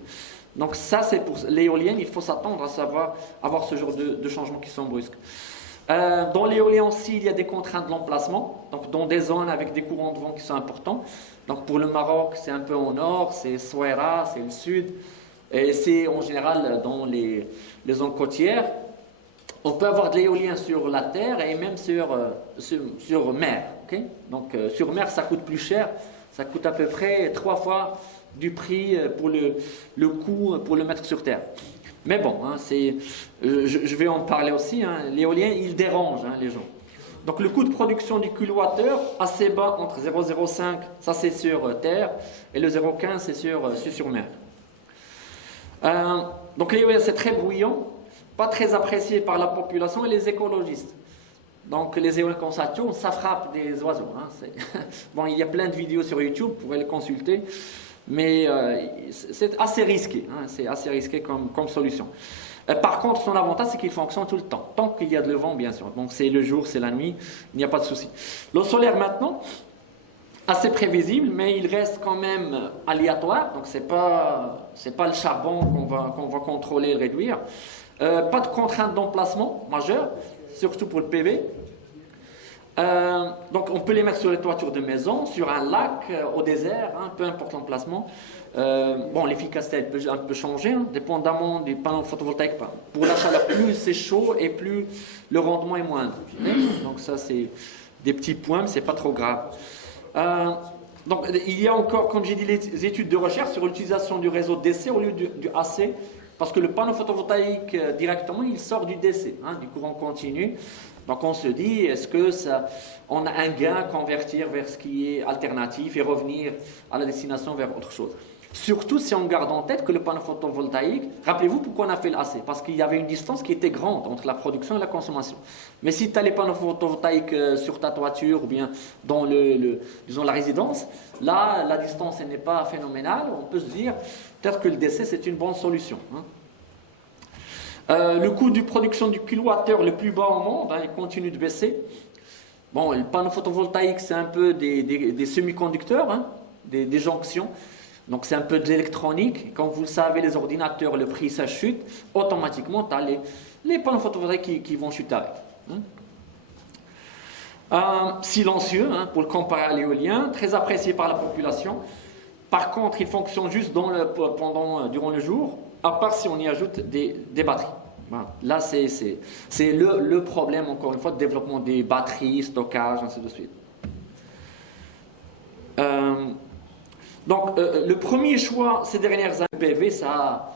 Donc ça, c'est pour l'éolienne, il faut s'attendre à avoir ce genre de changements qui sont brusques. Dans l'éolien aussi, il y a des contraintes de l'emplacement, donc dans des zones avec des courants de vent qui sont importants. Donc pour le Maroc, c'est un peu au nord, c'est Souaira, c'est le sud, et c'est en général dans les zones côtières. On peut avoir de l'éolien sur la terre et même sur mer. Okay? Donc sur mer, ça coûte plus cher, ça coûte à peu près 3 fois du prix pour le coût pour le mettre sur terre. Mais bon, hein, je vais en parler aussi, hein, l'éolien, il dérange les gens. Donc le coût de production du kilowattheure assez bas entre 0,05, ça c'est sur terre, et le 0,15 c'est sur mer. Donc l'éolien c'est très bruyant, pas très apprécié par la population et les écologistes. Donc les éoliens comme ça tourne, ça frappe des oiseaux. Hein, bon, il y a plein de vidéos sur YouTube, vous pouvez les consulter. Mais c'est assez risqué, hein, c'est assez risqué comme solution. Par contre, son avantage, c'est qu'il fonctionne tout le temps, tant qu'il y a de le vent, bien sûr. Donc c'est le jour, c'est la nuit, il n'y a pas de souci. Le solaire maintenant, assez prévisible, mais il reste quand même aléatoire. Donc c'est pas le charbon qu'on va contrôler et réduire. Pas de contrainte d'emplacement majeure, surtout pour le PV. Donc on peut les mettre sur les toitures de maison, sur un lac, au désert, hein, peu importe l'emplacement. Bon, l'efficacité peut un peu changer, hein, dépendamment des panneaux photovoltaïques. Pour la chaleur, plus c'est chaud et plus le rendement est moindre. Donc ça c'est des petits points, mais c'est pas trop grave. Donc, il y a encore, comme j'ai dit, les études de recherche sur l'utilisation du réseau DC au lieu du AC, parce que le panneau photovoltaïque, directement, il sort du DC, du courant continu. Donc, on se dit, est-ce que on a un gain à convertir vers ce qui est alternatif et revenir à la destination vers autre chose? Surtout si on garde en tête que le panneau photovoltaïque, rappelez-vous pourquoi on a fait l'AC, parce qu'il y avait une distance qui était grande entre la production et la consommation. Mais si tu as les panneaux photovoltaïques sur ta toiture ou bien dans disons la résidence, là la distance n'est pas phénoménale, on peut se dire peut-être que le DC c'est une bonne solution. Le coût de production du kilowattheure le plus bas au monde, il continue de baisser. Bon, le panneau photovoltaïque c'est un peu des semi-conducteurs, des jonctions. Donc c'est un peu de l'électronique. Comme vous le savez, les ordinateurs, le prix ça chute. Automatiquement, tu as les panneaux photovoltaïques qui vont chuter avec. Silencieux, pour le comparer à l'éolien. Très apprécié par la population. Par contre, il fonctionne juste durant le jour, à part si on y ajoute des batteries. Voilà. Là, c'est le problème, encore une fois, de développement des batteries, stockage, ainsi de suite. Donc, le premier choix ces dernières années, PV, ça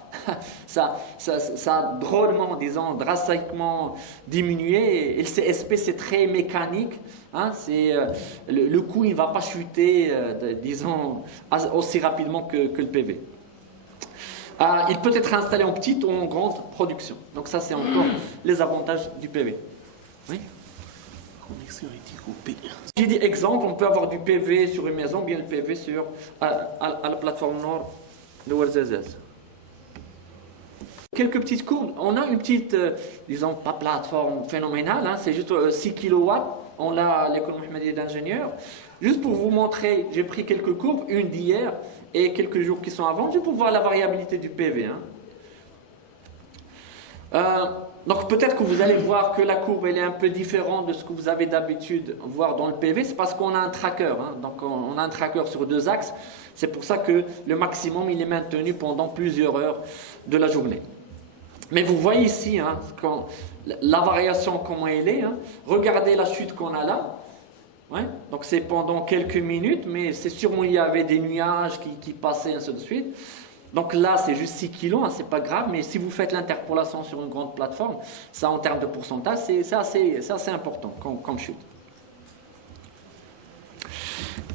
a drôlement, disons, drastiquement diminué. Et le CSP, c'est très mécanique. Le coût, il ne va pas chuter, disons, aussi rapidement que le PV. Il peut être installé en petite ou en grande production. Donc, ça, c'est encore les avantages du PV. Oui. J'ai dit exemple, on peut avoir du PV sur une maison, bien le PV à la plateforme nord de Ouarzazaz. Quelques petites courbes, on a une petite, disons pas plateforme phénoménale, c'est juste 6 kW, on l'a à l'école Mohammedia d'ingénieurs. Juste pour vous montrer, j'ai pris quelques courbes, une d'hier et quelques jours qui sont avant, juste pour voir la variabilité du PV. Donc peut-être que vous allez voir que la courbe elle est un peu différente de ce que vous avez d'habitude voir dans le PV, c'est parce qu'on a un tracker. Donc on a un tracker sur 2 axes, c'est pour ça que le maximum il est maintenu pendant plusieurs heures de la journée. Mais vous voyez ici la variation comment elle est. Regardez la chute qu'on a là. Donc c'est pendant quelques minutes, mais c'est sûrement il y avait des nuages qui passaient ainsi de suite. Donc là, c'est juste 6 kg, c'est pas grave, mais si vous faites l'interpolation sur une grande plateforme, ça en termes de pourcentage, c'est assez important comme chute.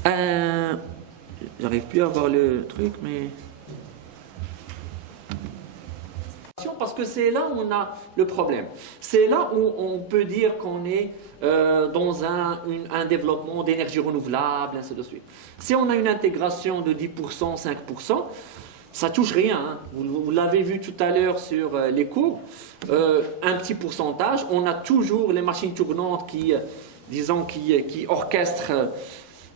J'arrive plus à voir le truc, mais... Parce que c'est là où on a le problème. C'est là où on peut dire qu'on est dans un développement d'énergie renouvelable, ainsi de suite. Si on a une intégration de 10%, 5%, ça touche rien. Vous l'avez vu tout à l'heure sur les cours. Un petit pourcentage. On a toujours les machines tournantes qui orchestrent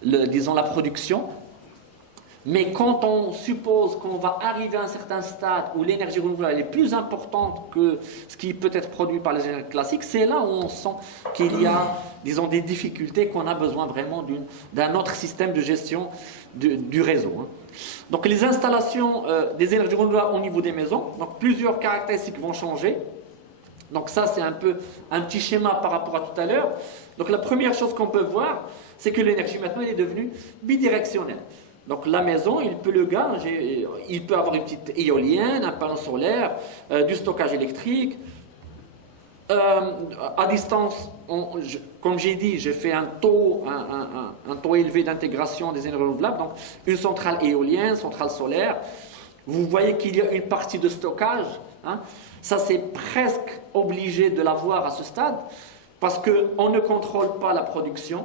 la production. Mais quand on suppose qu'on va arriver à un certain stade où l'énergie renouvelable est plus importante que ce qui peut être produit par les énergies classiques, c'est là où on sent qu'il y a, des difficultés, qu'on a besoin vraiment d'un autre système de gestion du réseau. Donc les installations des énergies renouvelables au niveau des maisons, donc plusieurs caractéristiques vont changer. Donc ça c'est un petit schéma par rapport à tout à l'heure. Donc la première chose qu'on peut voir, c'est que l'énergie maintenant elle est devenue bidirectionnelle. Donc la maison, il peut avoir une petite éolienne, un panneau solaire, du stockage électrique. À distance, comme j'ai dit, j'ai fait un taux élevé d'intégration des énergies renouvelables. Donc une centrale éolienne, centrale solaire. Vous voyez qu'il y a une partie de stockage. Ça, c'est presque obligé de l'avoir à ce stade parce qu'on ne contrôle pas la production.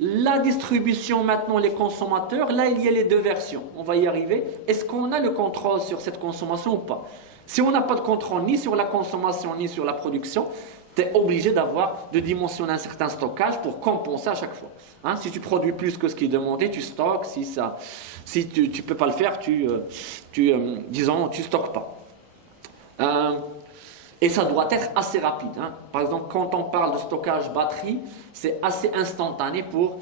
La distribution, maintenant, les consommateurs, là, il y a les 2 versions. On va y arriver. Est-ce qu'on a le contrôle sur cette consommation ou pas? Si on n'a pas de contrôle ni sur la consommation, ni sur la production, tu es obligé de dimensionner un certain stockage pour compenser à chaque fois. Si tu produis plus que ce qui est demandé, tu stockes. Si tu ne peux pas le faire, tu stockes pas. Et ça doit être assez rapide. Par exemple, quand on parle de stockage batterie, c'est assez instantané pour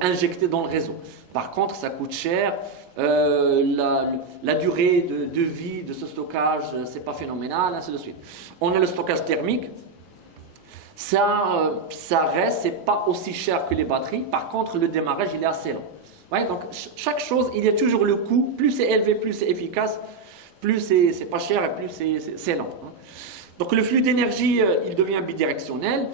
injecter dans le réseau. Par contre, ça coûte cher. La durée de vie de ce stockage, c'est pas phénoménal, ainsi de suite. On a le stockage thermique. ça reste, c'est pas aussi cher que les batteries. Par contre, le démarrage, il est assez lent. Ouais, donc, chaque chose, il y a toujours le coût. Plus c'est élevé, plus c'est efficace, plus c'est pas cher et plus c'est lent. Hein. Donc, le flux d'énergie, il devient bidirectionnel.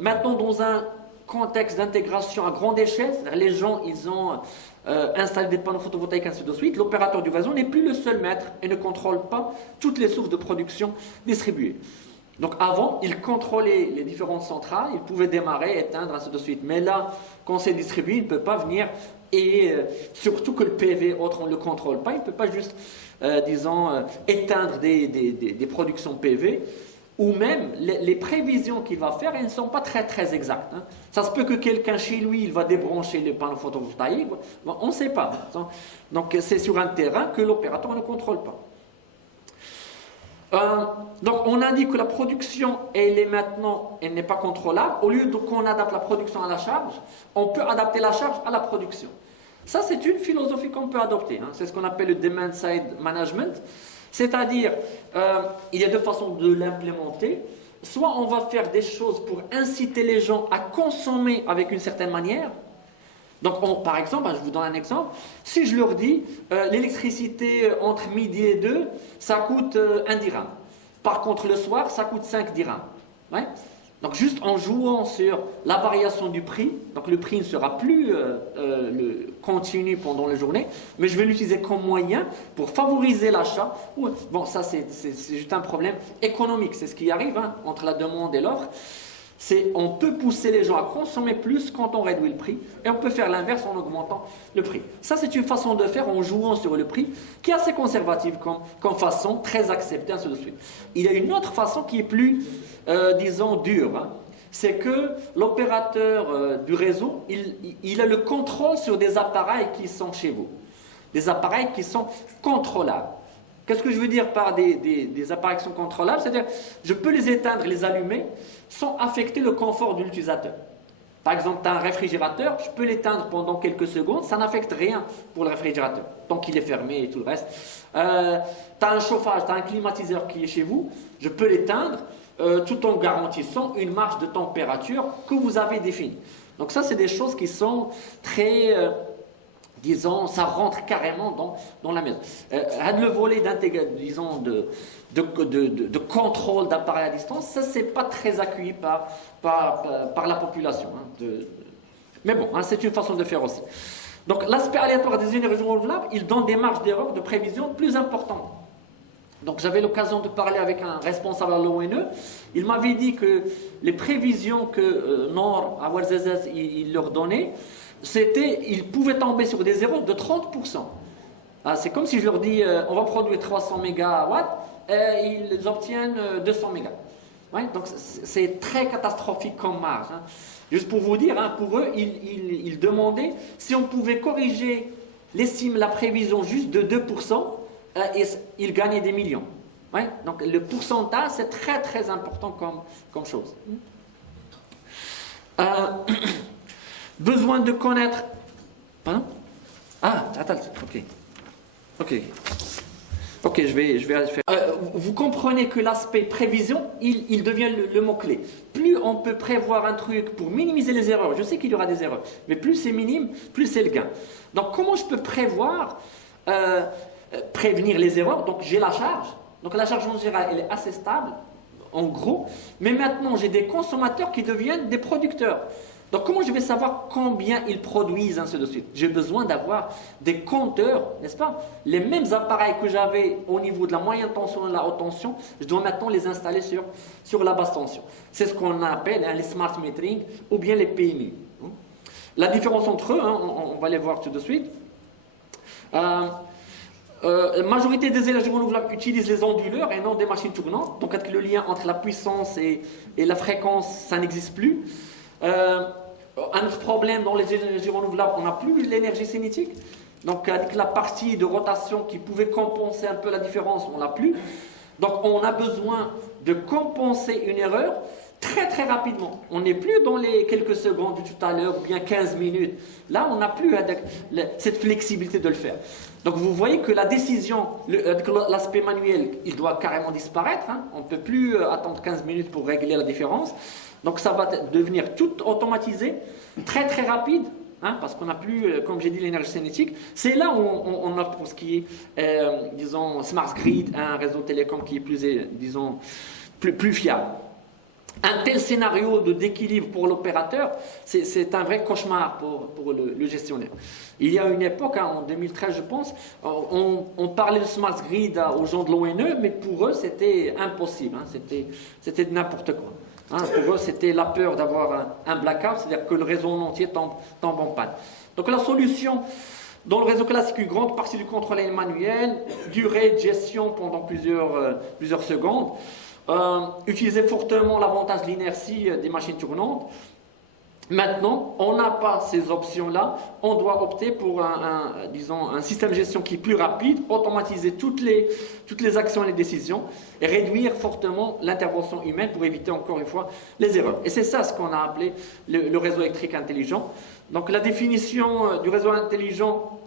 Maintenant, dans un contexte d'intégration à grande échelle, c'est-à-dire les gens, ils ont installé des panneaux photovoltaïques, ainsi de suite, l'opérateur du réseau n'est plus le seul maître et ne contrôle pas toutes les sources de production distribuées. Donc avant, il contrôlait les différentes centrales, il pouvait démarrer, éteindre, ainsi de suite. Mais là, quand c'est distribué, il ne peut pas venir, et surtout que le PV, autre, on ne le contrôle pas, il ne peut pas juste, éteindre des productions PV, ou même les prévisions qu'il va faire, elles ne sont pas très très exactes. Hein. Ça se peut que quelqu'un chez lui, il va débrancher les panneaux photovoltaïques, bon, on ne sait pas. Donc c'est sur un terrain que l'opérateur ne contrôle pas. Donc on a dit que la production, elle n'est pas contrôlable. Au lieu qu'on adapte la production à la charge, on peut adapter la charge à la production. Ça, c'est une philosophie qu'on peut adopter. Hein. C'est ce qu'on appelle le demand side management. C'est-à-dire, il y a deux façons de l'implémenter. Soit on va faire des choses pour inciter les gens à consommer avec une certaine manière. Donc, par exemple, je vous donne un exemple. Si je leur dis, l'électricité entre midi et 2, ça coûte 1 dirham. Par contre, le soir, ça coûte 5 dirhams. Ouais. Donc, juste en jouant sur la variation du prix, donc le prix ne sera plus continu pendant la journée, mais je vais l'utiliser comme moyen pour favoriser l'achat. Bon, ça, c'est juste un problème économique. C'est ce qui arrive hein, entre la demande et l'offre. On peut pousser les gens à consommer plus quand on réduit le prix, et on peut faire l'inverse en augmentant le prix. Ça, c'est une façon de faire en jouant sur le prix qui est assez conservative comme façon, très acceptée, ainsi de suite. Il y a une autre façon qui est plus, dure. Hein. C'est que l'opérateur du réseau, il a le contrôle sur des appareils qui sont chez vous. Des appareils qui sont contrôlables. Qu'est-ce que je veux dire par des appareils qui sont contrôlables? C'est-à-dire, je peux les éteindre, les allumer, sans affecter le confort de l'utilisateur. Par exemple, tu as un réfrigérateur, je peux l'éteindre pendant quelques secondes, ça n'affecte rien pour le réfrigérateur, tant qu'il est fermé et tout le reste. Tu as un chauffage, tu as un climatiseur qui est chez vous, je peux l'éteindre tout en garantissant une marge de température que vous avez définie. Donc ça, c'est des choses qui sont très... ça rentre carrément dans la maison. Le volet de contrôle d'appareils à distance, ça, c'est pas très accueilli par la population. Hein, mais bon, hein, c'est une façon de faire aussi. Donc, l'aspect aléatoire des énergies renouvelables, il donne des marges d'erreur de prévision plus importantes. Donc, j'avais l'occasion de parler avec un responsable à l'ONE. Il m'avait dit que les prévisions que Nord, à Ouarzazaz, il leur donnait, ils pouvaient tomber sur des erreurs de 30%. C'est comme si je leur dis, on va produire 300 mégawatts, et ils obtiennent 200 mégawatts. Ouais, donc c'est très catastrophique comme marge. Hein. Juste pour vous dire, hein, pour eux, ils demandaient si on pouvait corriger la prévision juste de 2%, et ils gagnaient des millions. Ouais, donc le pourcentage, c'est très très important comme chose. Besoin de connaître... Pardon? Attends, ok, je vais faire... vous comprenez que l'aspect prévision, il devient le mot-clé. Plus on peut prévoir un truc pour minimiser les erreurs, je sais qu'il y aura des erreurs, mais plus c'est minime, plus c'est le gain. Donc comment je peux prévenir les erreurs? Donc j'ai la charge. Donc la charge en général, elle est assez stable, en gros. Mais maintenant, j'ai des consommateurs qui deviennent des producteurs. Donc comment je vais savoir combien ils produisent, ainsi de suite? J'ai besoin d'avoir des compteurs, n'est-ce pas? Les mêmes appareils que j'avais au niveau de la moyenne tension et de la haute tension, je dois maintenant les installer sur la basse tension. C'est ce qu'on appelle les smart metering ou bien les PMI. La différence entre eux, hein, on va les voir tout de suite. La majorité des énergies renouvelables utilisent les onduleurs et non des machines tournantes. Donc le lien entre la puissance et la fréquence, ça n'existe plus. Un autre problème dans les énergies renouvelables, on n'a plus l'énergie cinétique. Donc avec la partie de rotation qui pouvait compenser un peu la différence, on l'a plus. Donc on a besoin de compenser une erreur très très rapidement. On n'est plus dans les quelques secondes de tout à l'heure, ou bien 15 minutes. Là, on n'a plus cette flexibilité de le faire. Donc vous voyez que la décision, l'aspect manuel, il doit carrément disparaître. Hein. On ne peut plus attendre 15 minutes pour régler la différence. Donc ça va devenir tout automatisé, très très rapide, hein, parce qu'on n'a plus, comme j'ai dit, l'énergie cinétique. C'est là où on opte pour ce qui est, disons, smart grid, un réseau télécom qui est plus, disons, plus fiable. Un tel scénario d'équilibre pour l'opérateur, c'est un vrai cauchemar pour le gestionnaire. Il y a une époque, hein, en 2013 je pense, on parlait de smart grid aux gens de l'ONE, mais pour eux c'était impossible, hein, c'était de n'importe quoi. Hein, pour eux c'était la peur d'avoir un blackout, c'est-à-dire que le réseau en entier tombe en panne. Donc la solution, dans le réseau classique, une grande partie du contrôle est manuel, durée de gestion pendant plusieurs secondes. Utiliser fortement l'avantage de l'inertie des machines tournantes. Maintenant, on n'a pas ces options-là. On doit opter pour un système de gestion qui est plus rapide, automatiser toutes les actions et les décisions et réduire fortement l'intervention humaine pour éviter encore une fois les erreurs. Et c'est ça ce qu'on a appelé le réseau électrique intelligent. Donc la définition du réseau intelligent,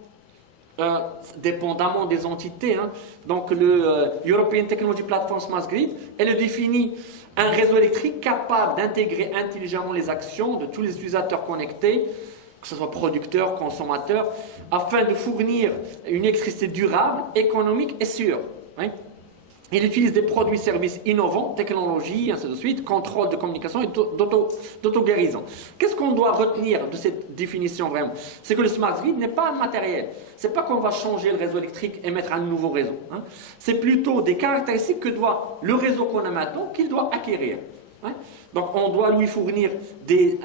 dépendamment des entités. Hein. Donc le European Technology Platform Smart Grid, elle définit un réseau électrique capable d'intégrer intelligemment les actions de tous les utilisateurs connectés, que ce soit producteurs, consommateurs, afin de fournir une électricité durable, économique et sûre. Hein. Il utilise des produits et services innovants, technologies, ainsi de suite, contrôle de communication et d'auto-guérison. Qu'est-ce qu'on doit retenir de cette définition vraiment? C'est que le smart grid n'est pas un matériel. Ce n'est pas qu'on va changer le réseau électrique et mettre un nouveau réseau. Hein. C'est plutôt des caractéristiques que doit le réseau qu'on a maintenant, qu'il doit acquérir. Hein. Donc on doit lui fournir des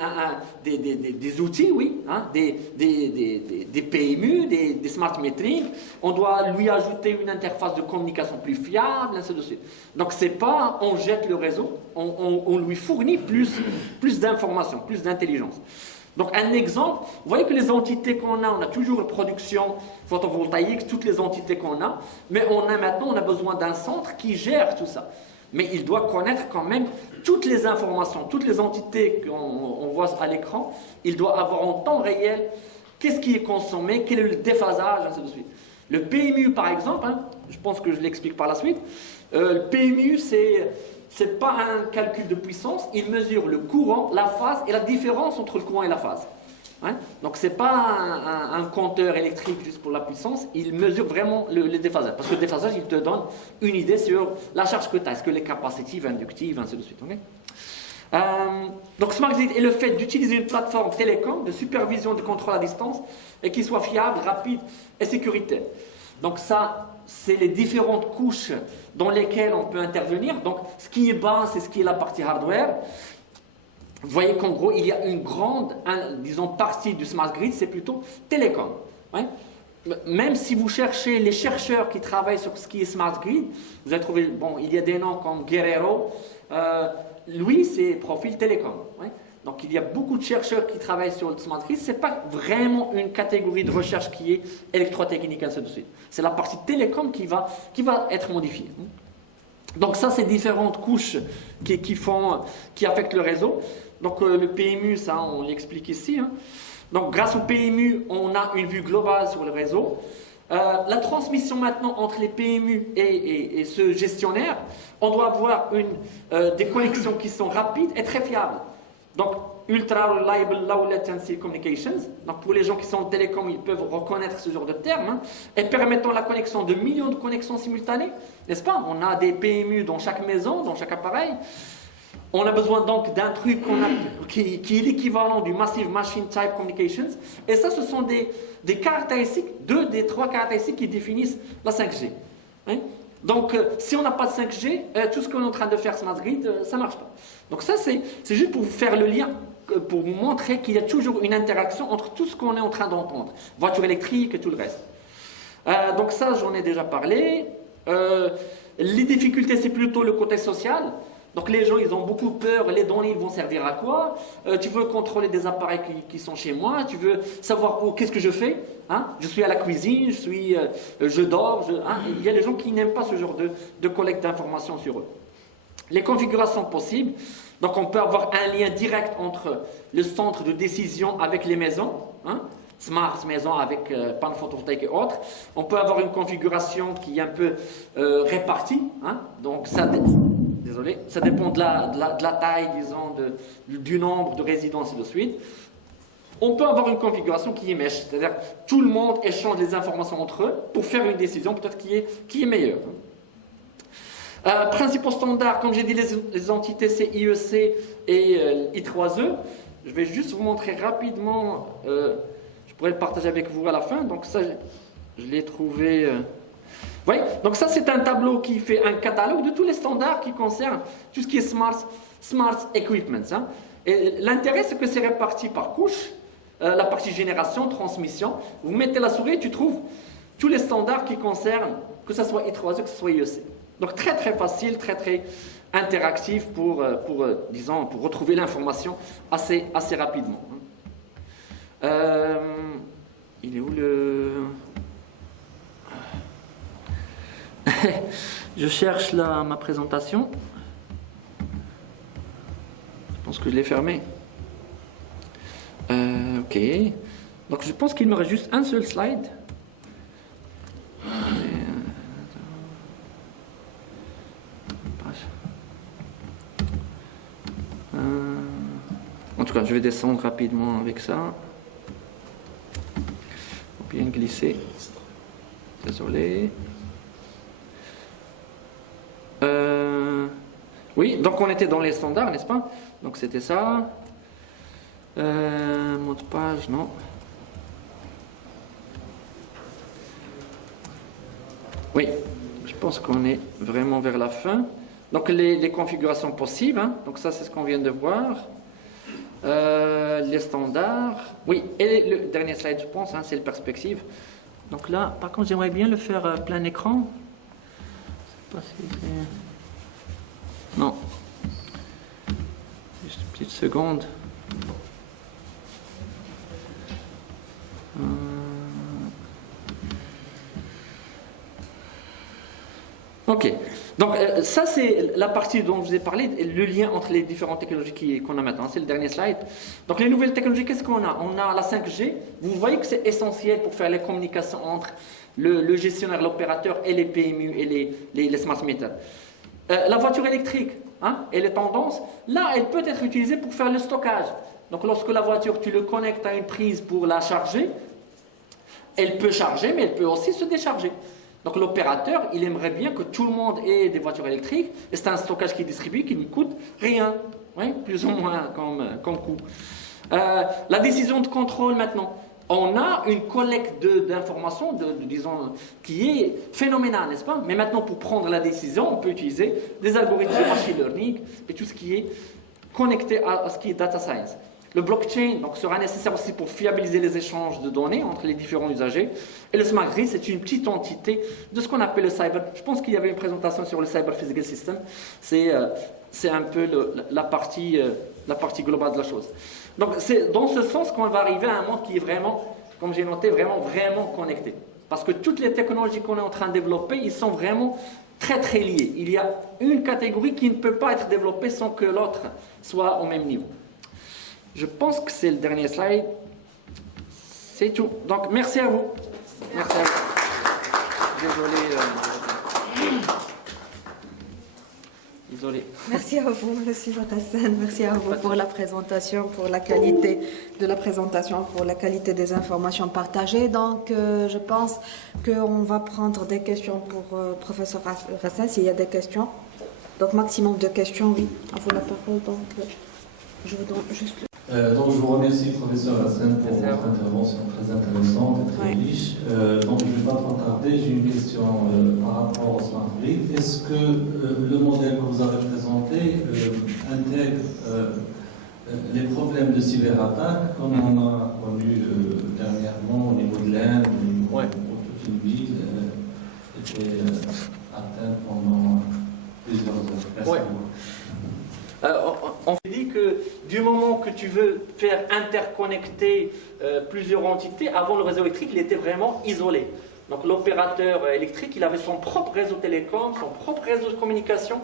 outils, oui, hein, des PMU, des smart metering. On doit lui ajouter une interface de communication plus fiable, ainsi de suite. Donc c'est pas on jette le réseau, on lui fournit plus d'informations, plus d'intelligence. Donc un exemple, vous voyez que les entités qu'on a, on a toujours une production photovoltaïque, toutes les entités qu'on a, mais maintenant on a besoin d'un centre qui gère tout ça. Mais il doit connaître quand même toutes les informations, toutes les entités qu'on voit à l'écran. Il doit avoir en temps réel qu'est-ce qui est consommé, quel est le déphasage, ainsi de suite. Le PMU, par exemple, hein, je pense que je l'explique par la suite. Le PMU, c'est pas un calcul de puissance. Il mesure le courant, la phase et la différence entre le courant et la phase. Hein? Donc ce n'est pas un compteur électrique juste pour la puissance, il mesure vraiment le déphasage. Parce que le déphasage, il te donne une idée sur la charge que tu as. Est-ce que les capacitives, inductives, ainsi de suite. Okay? Donc Smart Grid est le fait d'utiliser une plateforme télécom de supervision de contrôle à distance et qui soit fiable, rapide et sécuritaire. Donc ça, c'est les différentes couches dans lesquelles on peut intervenir. Donc ce qui est bas, c'est ce qui est la partie hardware. Vous voyez qu'en gros, il y a une grande, disons, partie du Smart Grid, c'est plutôt télécom. Ouais. Même si vous cherchez les chercheurs qui travaillent sur ce qui est Smart Grid, vous allez trouver, bon, il y a des noms comme Guerrero, lui, c'est profil télécom. Ouais. Donc il y a beaucoup de chercheurs qui travaillent sur le Smart Grid, ce n'est pas vraiment une catégorie de recherche qui est électrotechnique, ainsi de suite. C'est la partie télécom qui va être modifiée. Donc ça, c'est différentes couches qui affectent le réseau. Donc le PMU, ça on l'explique ici. Hein. Donc grâce au PMU, on a une vue globale sur le réseau. La transmission maintenant entre les PMU et ce gestionnaire, on doit avoir des connexions qui sont rapides et très fiables. Donc Ultra Reliable Low Latency Communications. Donc pour les gens qui sont en télécom, ils peuvent reconnaître ce genre de terme. Hein, et permettant la connexion de millions de connexions simultanées. N'est-ce pas? On a des PMU dans chaque maison, dans chaque appareil. On a besoin donc d'un truc qui est l'équivalent du Massive Machine Type Communications. Et ça, ce sont des caractéristiques, des trois caractéristiques qui définissent la 5G. Hein? Donc, si on n'a pas de 5G, tout ce qu'on est en train de faire Smart Grid, ça ne marche pas. Donc ça, c'est juste pour vous faire le lien, pour vous montrer qu'il y a toujours une interaction entre tout ce qu'on est en train d'entendre. Voiture électrique et tout le reste. Donc ça, j'en ai déjà parlé. Les difficultés, c'est plutôt le côté social. Donc les gens, ils ont beaucoup peur, les données, ils vont servir à quoi? Tu veux contrôler des appareils qui sont chez moi, tu veux savoir qu'est-ce que je fais, hein? Je suis à la cuisine, je dors, hein? Il y a des gens qui n'aiment pas ce genre de collecte d'informations sur eux. Les configurations possibles, donc on peut avoir un lien direct entre le centre de décision avec les maisons, hein? smart maison avec panneaux photovoltaïques et autres. On peut avoir une configuration qui est un peu répartie, hein, donc ça dépend de la taille, disons, du nombre de résidents et de suite. On peut avoir une configuration qui est mesh, c'est-à-dire tout le monde échange les informations entre eux pour faire une décision peut-être qui est meilleure. Principaux standards, comme j'ai dit, les entités c'est IEC et I3E. Je vais juste vous montrer rapidement, je pourrais le partager avec vous à la fin, donc ça je l'ai trouvé... Oui, donc ça c'est un tableau qui fait un catalogue de tous les standards qui concernent tout ce qui est smart equipment. Hein. Et l'intérêt c'est que c'est réparti par couche, la partie génération, transmission. Vous mettez la souris et tu trouves tous les standards qui concernent, que ce soit I3E, que ce soit IEC. Donc très très facile, très très interactif pour retrouver l'information assez rapidement. Il est où le... Je cherche là ma présentation. Je pense que je l'ai fermée. Ok. Donc je pense qu'il me reste juste un seul slide. En tout cas, je vais descendre rapidement avec ça. Faut bien glisser. Désolé. Oui, donc on était dans les standards, n'est-ce pas? Donc c'était ça. Mot de page, non. Oui, je pense qu'on est vraiment vers la fin. Donc les configurations possibles, hein. Donc ça c'est ce qu'on vient de voir. Les standards. Oui, et le dernier slide je pense, hein, c'est le perspective. Donc là, par contre j'aimerais bien le faire plein écran. Je sais pas si c'est... Non. Juste une petite seconde. Ok, donc ça c'est la partie dont je vous ai parlé, le lien entre les différentes technologies qu'on a maintenant, c'est le dernier slide. Donc les nouvelles technologies, qu'est-ce qu'on a? On a la 5G, vous voyez que c'est essentiel pour faire les communications entre le gestionnaire, l'opérateur et les PMU et les smart meters. La voiture électrique, hein, et les tendances, là elle peut être utilisée pour faire le stockage. Donc lorsque la voiture, tu le connectes à une prise pour la charger, elle peut charger mais elle peut aussi se décharger. Donc l'opérateur, il aimerait bien que tout le monde ait des voitures électriques, et c'est un stockage qui est distribué, qui ne coûte rien, oui, plus ou moins comme coût. La décision de contrôle maintenant, on a une collecte d'informations, disons, qui est phénoménale, n'est-ce pas? Mais maintenant, pour prendre la décision, on peut utiliser des algorithmes de machine learning et tout ce qui est connecté à ce qui est data science. Le blockchain donc, sera nécessaire aussi pour fiabiliser les échanges de données entre les différents usagers. Et le smart grid, c'est une petite entité de ce qu'on appelle le cyber. Je pense qu'il y avait une présentation sur le cyber physical system. C'est un peu la partie globale de la chose. Donc c'est dans ce sens qu'on va arriver à un monde qui est vraiment, comme j'ai noté, vraiment connecté. Parce que toutes les technologies qu'on est en train de développer, ils sont vraiment très très liés. Il y a une catégorie qui ne peut pas être développée sans que l'autre soit au même niveau. Je pense que c'est le dernier slide. C'est tout. Donc, merci à vous. Merci à vous. Désolé. Merci à vous, Monsieur Hassan. Merci à vous pour la présentation, pour la qualité de la présentation, pour la qualité des informations partagées. Donc, je pense qu'on va prendre des questions pour professeur Hassan, s'il y a des questions. Donc, maximum de questions, oui. À vous la parole. Donc, je vous donne juste... Donc je vous remercie, professeur Hassan, pour votre intervention très intéressante et très riche. Donc je ne vais pas trop tarder, j'ai une question par rapport au smart grid. Est-ce que le modèle que vous avez présenté intègre les problèmes de cyberattaque comme on a connu dernièrement au niveau de l'Inde, où toute une ville était atteinte pendant plusieurs heures? Merci beaucoup. On dit que du moment que tu veux faire interconnecter plusieurs entités, avant le réseau électrique, il était vraiment isolé. Donc l'opérateur électrique, il avait son propre réseau télécom, son propre réseau de communication,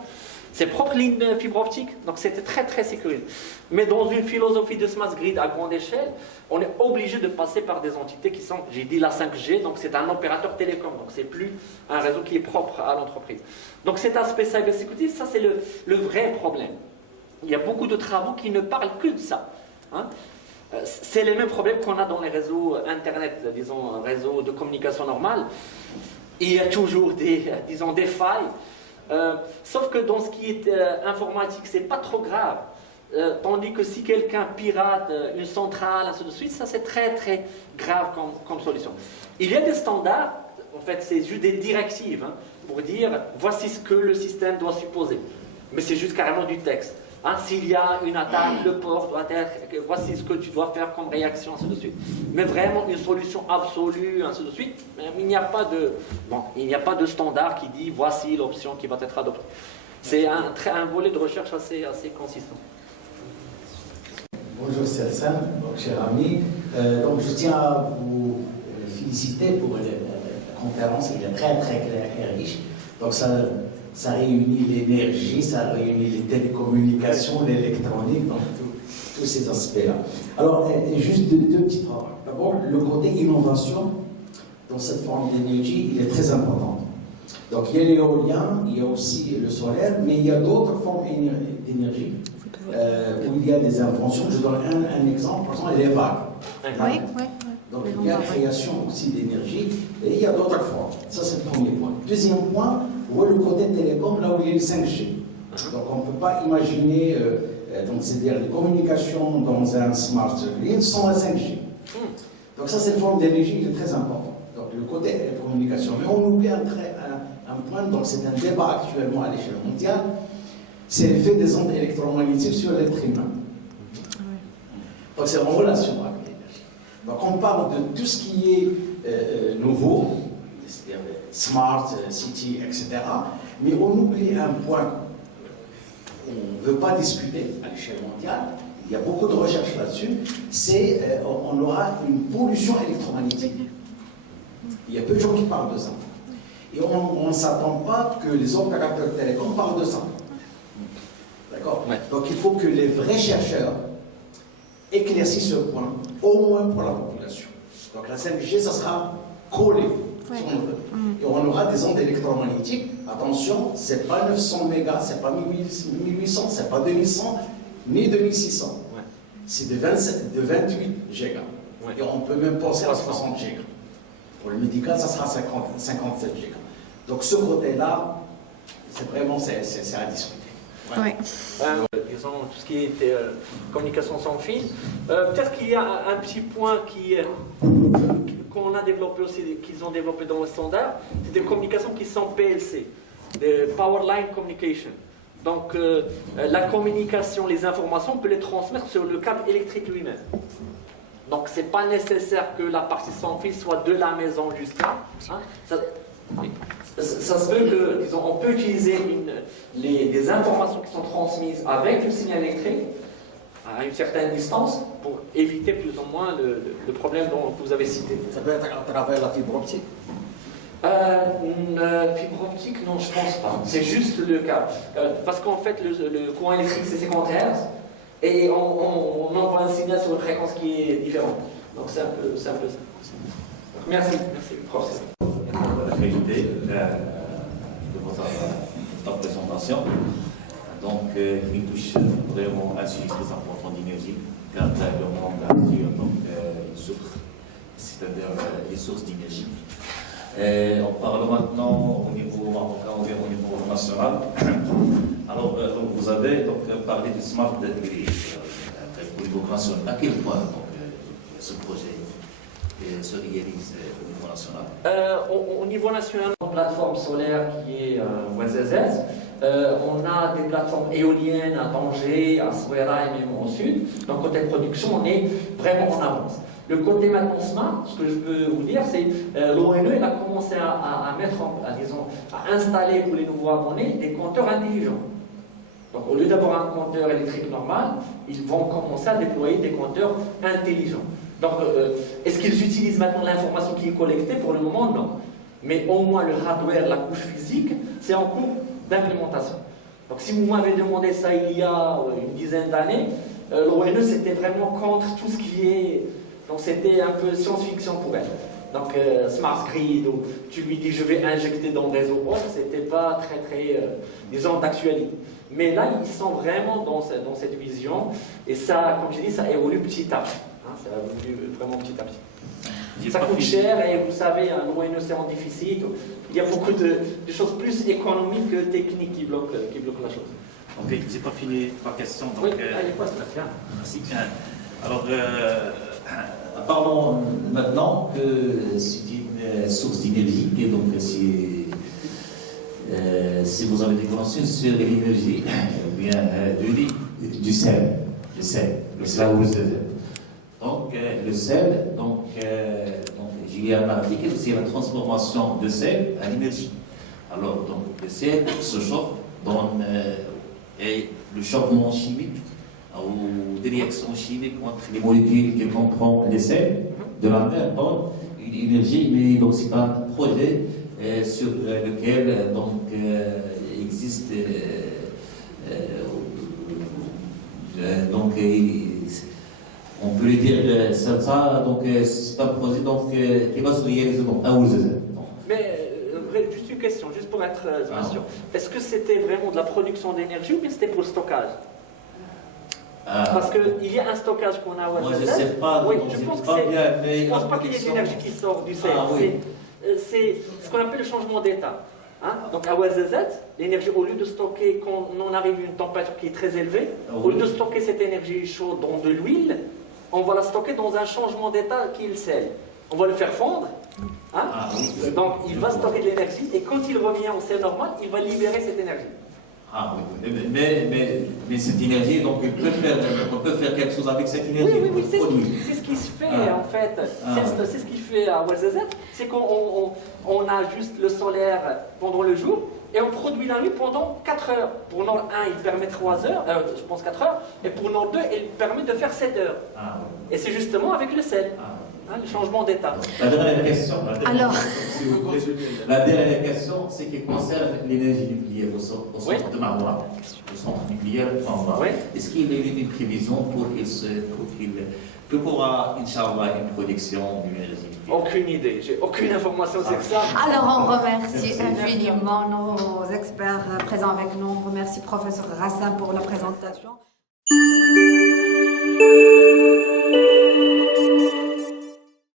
ses propres lignes de fibre optique, donc c'était très très sécurisé. Mais dans une philosophie de smart grid à grande échelle, on est obligé de passer par des entités qui sont, j'ai dit la 5G, donc c'est un opérateur télécom, donc c'est plus un réseau qui est propre à l'entreprise. Donc cet aspect cybersecurity, ça c'est le vrai problème. Il y a beaucoup de travaux qui ne parlent que de ça. Hein. C'est les mêmes problèmes qu'on a dans les réseaux Internet, disons, un réseau de communication normale. Il y a toujours des failles. Sauf que dans ce qui est informatique, c'est pas trop grave. Tandis que si quelqu'un pirate une centrale, ainsi de suite, ça c'est très très grave comme solution. Il y a des standards, en fait c'est juste des directives, hein, pour dire voici ce que le système doit supposer. Mais c'est juste carrément du texte. Hein, s'il y a une attaque, le port doit être, voici ce que tu dois faire comme réaction, ainsi de suite. Mais vraiment une solution absolue, ainsi de suite, il n'y a pas de standard qui dit voici l'option qui va être adoptée. C'est un volet de recherche assez consistant. Bonjour Sersan, cher ami. Donc je tiens à vous féliciter pour la conférence, elle est très très claire et riche. Donc ça réunit l'énergie, ça réunit les télécommunications, l'électronique, donc tous ces aspects-là. Alors, juste deux petites remarques. D'abord, le côté innovation dans cette forme d'énergie, il est très important. Donc, il y a l'éolien, il y a aussi le solaire, mais il y a d'autres formes d'énergie où il y a des inventions. Je donne un exemple, par exemple, les vagues. Oui. Donc, il y a la création aussi d'énergie et il y a d'autres formes. Ça, c'est le premier point. Deuxième point, où est le côté télécom, là où il y a le 5G. Donc on ne peut pas imaginer, c'est-à-dire les communications dans un smart grid sans la 5G. Donc ça, c'est une forme d'énergie qui est très importante. Donc le côté communication. Mais on oublie un point, donc c'est un débat actuellement à l'échelle mondiale, c'est l'effet des ondes électromagnétiques sur l'être humain. Donc c'est en relation avec l'énergie. Donc on parle de tout ce qui est nouveau, c'est-à-dire smart city, etc. Mais on oublie un point qu'on ne veut pas discuter à l'échelle mondiale. Il y a beaucoup de recherches là-dessus. C'est on aura une pollution électromagnétique. Il y a peu de gens qui parlent de ça. Et on ne s'attend pas que les opérateurs télécoms parlent de ça. D'accord ? Donc il faut que les vrais chercheurs éclaircissent ce point, au moins pour la population. Donc la 5G, ça sera collé. Et on aura des ondes électromagnétiques. Attention, ce n'est pas 900 mégas, ce n'est pas 1800, ce n'est pas 2100, ni 2600. C'est de 28 gigas. Et on peut même passer à 60 gigas. Pour le médical, ça sera 57 gigas. Donc ce côté-là, c'est vraiment à discuter. Disons, tout ce qui est communication sans fil. Peut-être qu'il y a un petit point qu'on a développé aussi, qu'ils ont développé dans le standard, c'est des communications qui sont PLC, des Power Line Communication. Donc la communication, les informations, on peut les transmettre sur le câble électrique lui-même. Donc ce n'est pas nécessaire que la partie sans fil soit de la maison jusqu'à. Hein, ça se peut que, disons, on peut utiliser des informations qui sont transmises avec le signal électrique à une certaine distance pour éviter plus ou moins le problème dont vous avez cité. Ça peut être à travers la fibre optique. Fibre optique, non, je pense pas. C'est juste le câble. Parce qu'en fait, le courant électrique, c'est 50 Hz et on envoie un signal sur une fréquence qui est différente. Donc c'est un peu ça. Merci, professeur. La qualité de votre présentation, donc qui touche vraiment un sujet très important d'énergie, car le monde entier c'est-à-dire les sources d'énergie. On parle maintenant au niveau marocain, au niveau national. Alors, vous avez donc parlé de smart grid au niveau national. À quel point ce projet se réalise au niveau national? Au niveau national, une plateforme solaire qui est OSSS. On a des plateformes éoliennes à Tanger, à Souera et même au sud. Donc côté production, on est vraiment en avance. Le côté maintenant smart, ce que je peux vous dire, c'est l'ONE a commencé à installer pour les nouveaux abonnés des compteurs intelligents. Donc au lieu d'avoir un compteur électrique normal, ils vont commencer à déployer des compteurs intelligents. Donc est-ce qu'ils utilisent maintenant l'information qui est collectée? Pour le moment, non. Mais au moins le hardware, la couche physique, c'est en cours d'implémentation. Donc si vous m'avez demandé ça il y a une dizaine d'années, l'ONE c'était vraiment contre tout ce qui est... Donc c'était un peu science-fiction pour elle. Donc Smart Grid, où tu lui dis je vais injecter dans le réseau autre, c'était pas très disons, d'actualité. Mais là, ils sont vraiment dans cette vision, et ça, comme j'ai dit, ça évolue petit à petit. Hein, ça évolue vraiment petit à petit. Ça coûte cher, et vous savez, un ONE c'est en déficit, il y a beaucoup de choses plus économiques que techniques qui bloquent la chose. Ok, j'ai pas fini ma question. Donc, Oui, allez, quoi, Sébastien. merci. Alors, Parlons maintenant que c'est une source d'énergie, et donc si vous avez des connaissances sur l'énergie, bien du sel, le sel à vous donc le sel, il y a un article, c'est la transformation de sel en énergie. Alors donc le sel se chauffe, et le chauffement chimique ou des réactions chimiques entre les molécules qui comprennent les sels de la mer donne une énergie, mais donc c'est un projet sur lequel existe on peut le dire ça donc c'est un projet qui va se réaliser à Ouzazet. Mais juste une question, juste pour être sûr. Est-ce que c'était vraiment de la production d'énergie ou bien c'était pour le stockage? Parce qu'il y a un stockage qu'on a à Moi je ne sais pas, oui, je je pense pas bien, mais je pense pas qu'il y ait de l'énergie qui sort du sel. C'est ce qu'on appelle le changement d'état. Hein? Donc à Ouazzazate, l'énergie, au lieu de stocker quand on arrive à une température qui est très élevée, au lieu de stocker cette énergie chaude dans de l'huile, on va la stocker dans un changement d'état qui est le sel. On va le faire fondre. Hein? Donc il va stocker de l'énergie et quand il revient au sel normal, il va libérer cette énergie. Mais cette énergie, donc on peut faire quelque chose avec cette énergie. Oui, c'est ce qui se fait en fait. C'est ce qu'il fait à Ouazzazate, c'est qu'on a juste le solaire pendant le jour et on produit la nuit pendant 4 heures. Pour Nord 1, il permet 3 heures, je pense 4 heures, et pour Nord 2, il permet de faire 7 heures. Et c'est justement avec le sel. Le changement d'état. La dernière question, Alors, la dernière question, c'est qui concerne l'énergie nucléaire au centre de Maroua. Le centre nucléaire de Maroua. Oui. Est-ce qu'il y a une prévision que pourra, Inch'Allah, une production d'énergie nucléaire? Aucune idée, j'ai aucune information sur ça. alors on remercie infiniment nos experts présents avec nous. On remercie professeur Rassin pour la présentation.